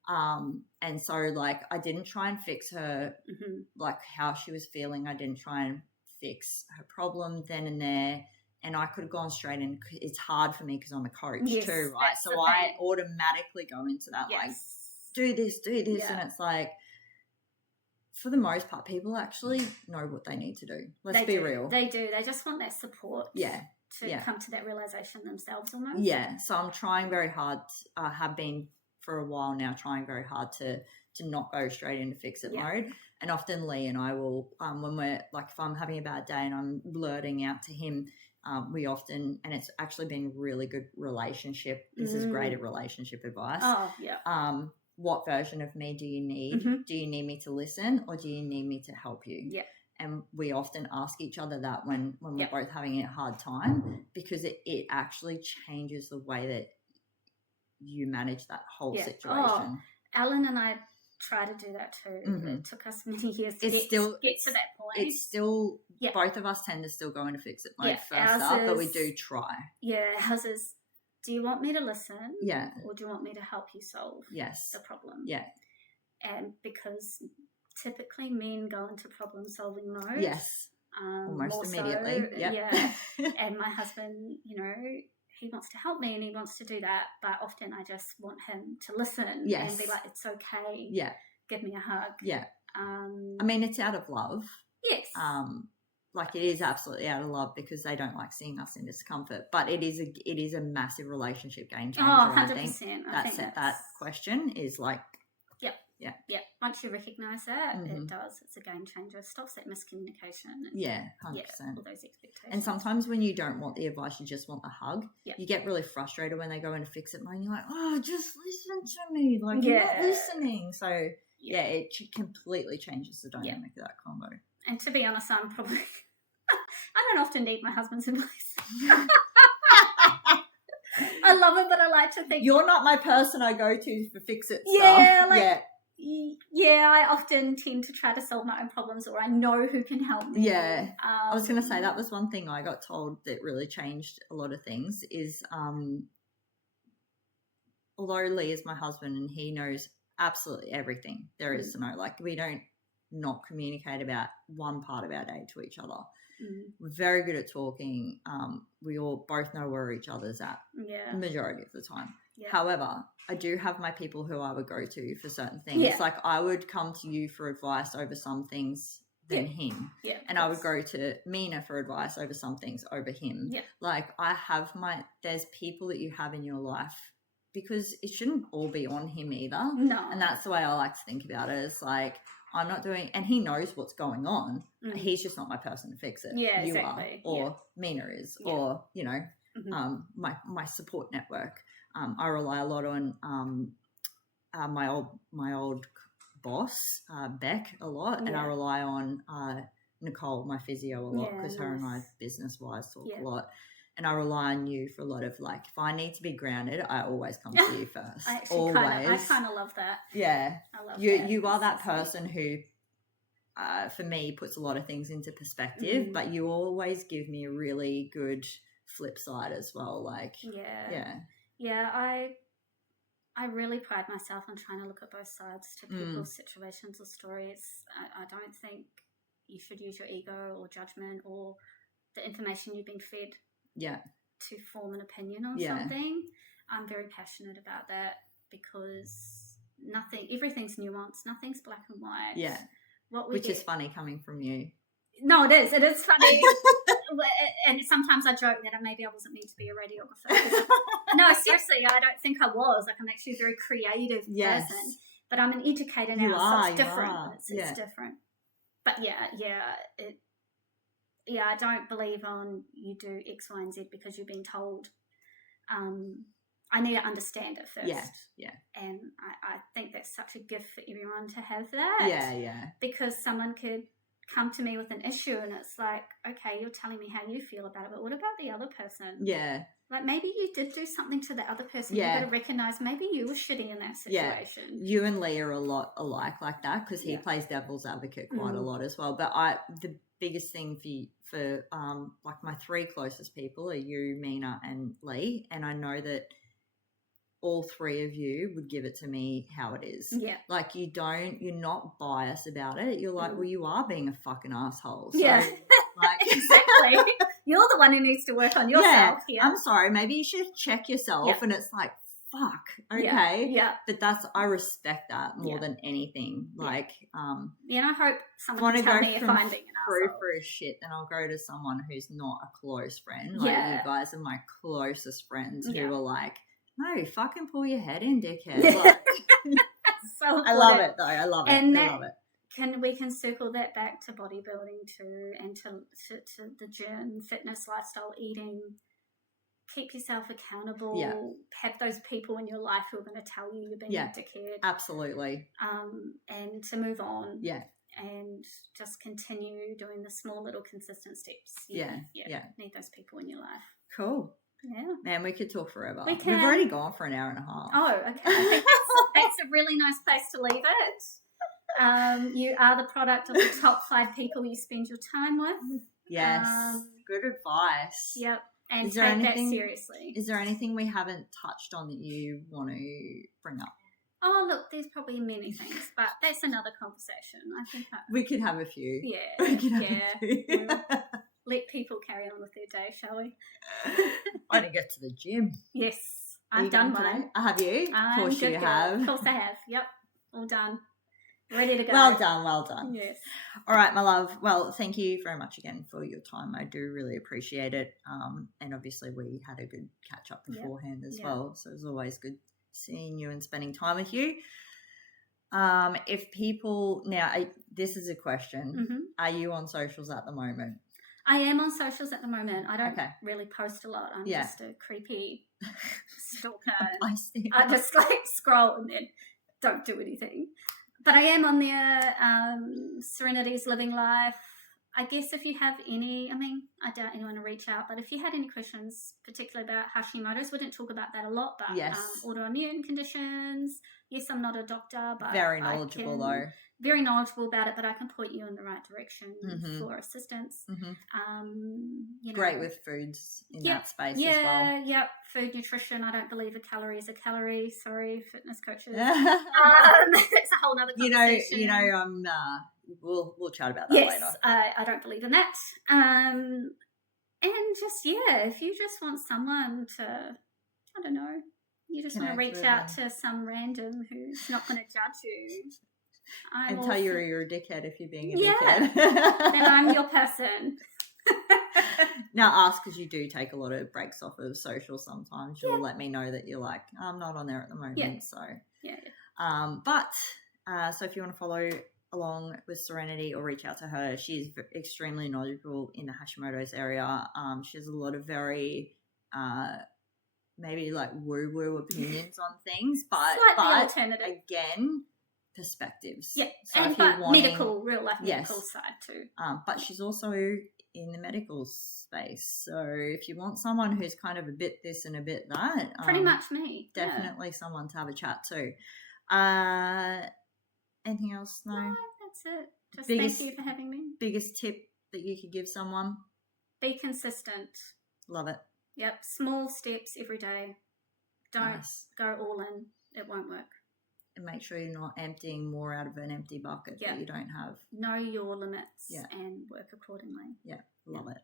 And so, like, I didn't try and fix her, like, how she was feeling. I didn't try and fix her problem then and there. and I could have gone straight in. It's hard for me because I'm a coach Yes, too, right? So I automatically go into that, like, do this. And it's like, for the most part, people actually know what they need to do. Let's be real. They do. They just want that support. To come to that realization themselves almost. Yeah. So I'm trying very hard, have been for a while now, trying very hard to not go straight into fix-it mode. And often Lee and I will, when we're like, if I'm having a bad day and I'm blurting out to him, we often, and it's actually been really good relationship. This is great at relationship advice. Oh, yeah. What version of me do you need? Mm-hmm. Do you need me to listen or do you need me to help you? Yeah. And we often ask each other that when we're both having a hard time, because it actually changes the way that you manage that whole situation. Oh, Alan and I try to do that too. Mm-hmm. It took us many years to get to that point. It's still, both of us tend to still go into fix-it mode first up, but we do try. Yeah, ours is, do you want me to listen? Yeah. Or do you want me to help you solve the problem? Yeah. And because typically men go into problem-solving mode. Yes. Almost immediately. So, and my husband, you know, he wants to help me and he wants to do that, but often I just want him to listen and be like, it's okay. Yeah. Give me a hug. Yeah. I mean, it's out of love. Yes. Like, it is absolutely out of love because they don't like seeing us in discomfort, but it is a massive relationship game changer. Oh, 100%. I think that question is like, yeah. Once you recognise that, it does. It's a game changer. It stops that miscommunication. And, 100%. All those expectations. And sometimes when you don't want the advice, you just want the hug. You get really frustrated when they go into fix-it mode. And you're like, oh, just listen to me. Like, you're not listening. So, it completely changes the dynamic of that combo. And to be honest, I'm probably... I don't often need my husband's advice. I love it, but I like to think... You're not my person I go to for fix-it stuff. Yeah, I often tend to try to solve my own problems, or I know who can help me. Yeah. I was going to say that was one thing I got told that really changed a lot of things is although Lee is my husband and he knows absolutely everything there is to know, like, we don't not communicate about one part of our day to each other. We're very good at talking. We all both know where each other's at the majority of the time. However, I do have my people who I would go to for certain things. Like, I would come to you for advice over some things than him. And I would go to Mina for advice over some things over him. Like, there's people that you have in your life, because it shouldn't all be on him either. No. And that's the way I like to think about it. It's like, I'm not doing, and he knows what's going on. He's just not my person to fix it. Yeah, you exactly. are, or Mina is, or, you know, my support network. I rely a lot on my old boss, Beck, a lot, and I rely on Nicole, my physio, a lot, because her and I business-wise talk a lot. And I rely on you for a lot of, like, if I need to be grounded, I always come to you first. I kind of love that. Yeah. I love you. that. You are that person who, for me, puts a lot of things into perspective, but you always give me a really good flip side as well. Like, Yeah, I really pride myself on trying to look at both sides to people's situations or stories. I don't think you should use your ego or judgment or the information you've been fed to form an opinion on something. I'm very passionate about that because everything's nuanced. Nothing's black and white. Yeah. Which is funny coming from you. No, it is. It is funny. And sometimes I joke that maybe I wasn't meant to be a radiographer. No, seriously, I don't think I was. Like, I'm actually a very creative person. But I'm an educator now, so it's different. It's different. But I don't believe on you do X, Y, and Z because you've been told. I need to understand it first. Yeah. And I think that's such a gift for everyone to have that. Yeah. Because someone could come to me with an issue and it's like, okay, you're telling me how you feel about it, but what about the other person? Yeah. Like, maybe you did do something to the other person. Yeah. You've got to recognise maybe you were shitty in that situation. Yeah. You and Lee are a lot alike like that because he plays devil's advocate quite a lot as well. But the biggest thing for like my three closest people are you, Mina, and Lee, and I know that all three of you would give it to me how it is. Yeah. Like, you're not biased about it. You're like, well, you are being a fucking asshole. So Like, exactly. You're the one who needs to work on yourself. Yeah. I'm sorry. Maybe you should check yourself. And it's like, fuck. Okay. Yeah. But I respect that more than anything. Like, and I hope someone can tell me if I'm being an asshole. For shit, then I'll go to someone who's not a close friend. Like, you guys are my closest friends who are like, no, fucking pull your head in, dickhead. Like, so I love it though. I love it. And I love it. We can circle that back to bodybuilding too, and to the gym, fitness, lifestyle, eating. Keep yourself accountable. Yeah. Have those people in your life who are going to tell you you're being a dickhead. Absolutely. And to move on. Yeah. And just continue doing the small little consistent steps. Yeah. Need those people in your life. Cool. Yeah. Man, we could talk forever. We can. We've already gone for an hour and a half. Oh, okay. I think that's a really nice place to leave it. You are the product of the top 5 people you spend your time with. Yes. Good advice. Yep. And take that seriously. Is there anything we haven't touched on that you want to bring up? Oh, look, there's probably many things, but that's another conversation. I think we could have a few. Yeah. We could have a few. Let people carry on with their day, shall we? I want to get to the gym. Yes. I've done one. Have you? Of course you have. Of course I have. Yep. All done. Ready to go. Well done. Yes. All right, my love. Well, thank you very much again for your time. I do really appreciate it. And obviously we had a good catch up beforehand as well. So it was always good seeing you and spending time with you. If people this is a question. Mm-hmm. Are you on socials at the moment? I am on socials at the moment. I don't really post a lot. I'm just a creepy stalker. I just scroll and then don't do anything. But I am on there. Serenity's Living Life. I guess if you have any, I doubt anyone will reach out, but if you had any questions, particularly about Hashimoto's, we didn't talk about that a lot, but autoimmune conditions. Yes, I'm not a doctor, but very knowledgeable though. Very knowledgeable about it, but I can point you in the right direction for assistance. Mm-hmm. Great with foods in that space as well. Yeah, food, nutrition. I don't believe a calorie is a calorie. Sorry, fitness coaches. It's a whole other conversation. We'll chat about that later. I don't believe in that. And just if you just want someone to, I don't know, you just want to reach out to some random who's not going to judge you. And tell you you're a dickhead if you're being a dickhead. Then I'm your person. Now ask, because you do take a lot of breaks off of social sometimes. You'll let me know that you're like, I'm not on there at the moment. Yeah. So so if you want to follow along with Serenity or reach out to her, she's extremely knowledgeable in the Hashimoto's area. She has a lot of very maybe like woo opinions on things, but alternative. Again, perspectives. Yeah, so and real life medical side too. But she's also in the medical space. So if you want someone who's kind of a bit this and a bit that, pretty much me. Definitely someone to have a chat to. Anything else? No, that's it. Just thank you for having me. Biggest tip that you could give someone? Be consistent. Love it. Yep, small steps every day. Don't go all in. It won't work. And make sure you're not emptying more out of an empty bucket that you don't have. Know your limits and work accordingly. Yeah, love it.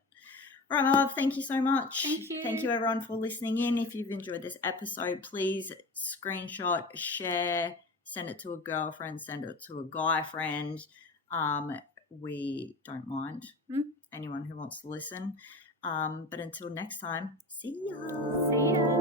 All right, my love, thank you so much. Thank you. Thank you, everyone, for listening in. If you've enjoyed this episode, please screenshot, share, send it to a girlfriend, send it to a guy friend. We don't mind anyone who wants to listen. But until next time, see ya. See ya.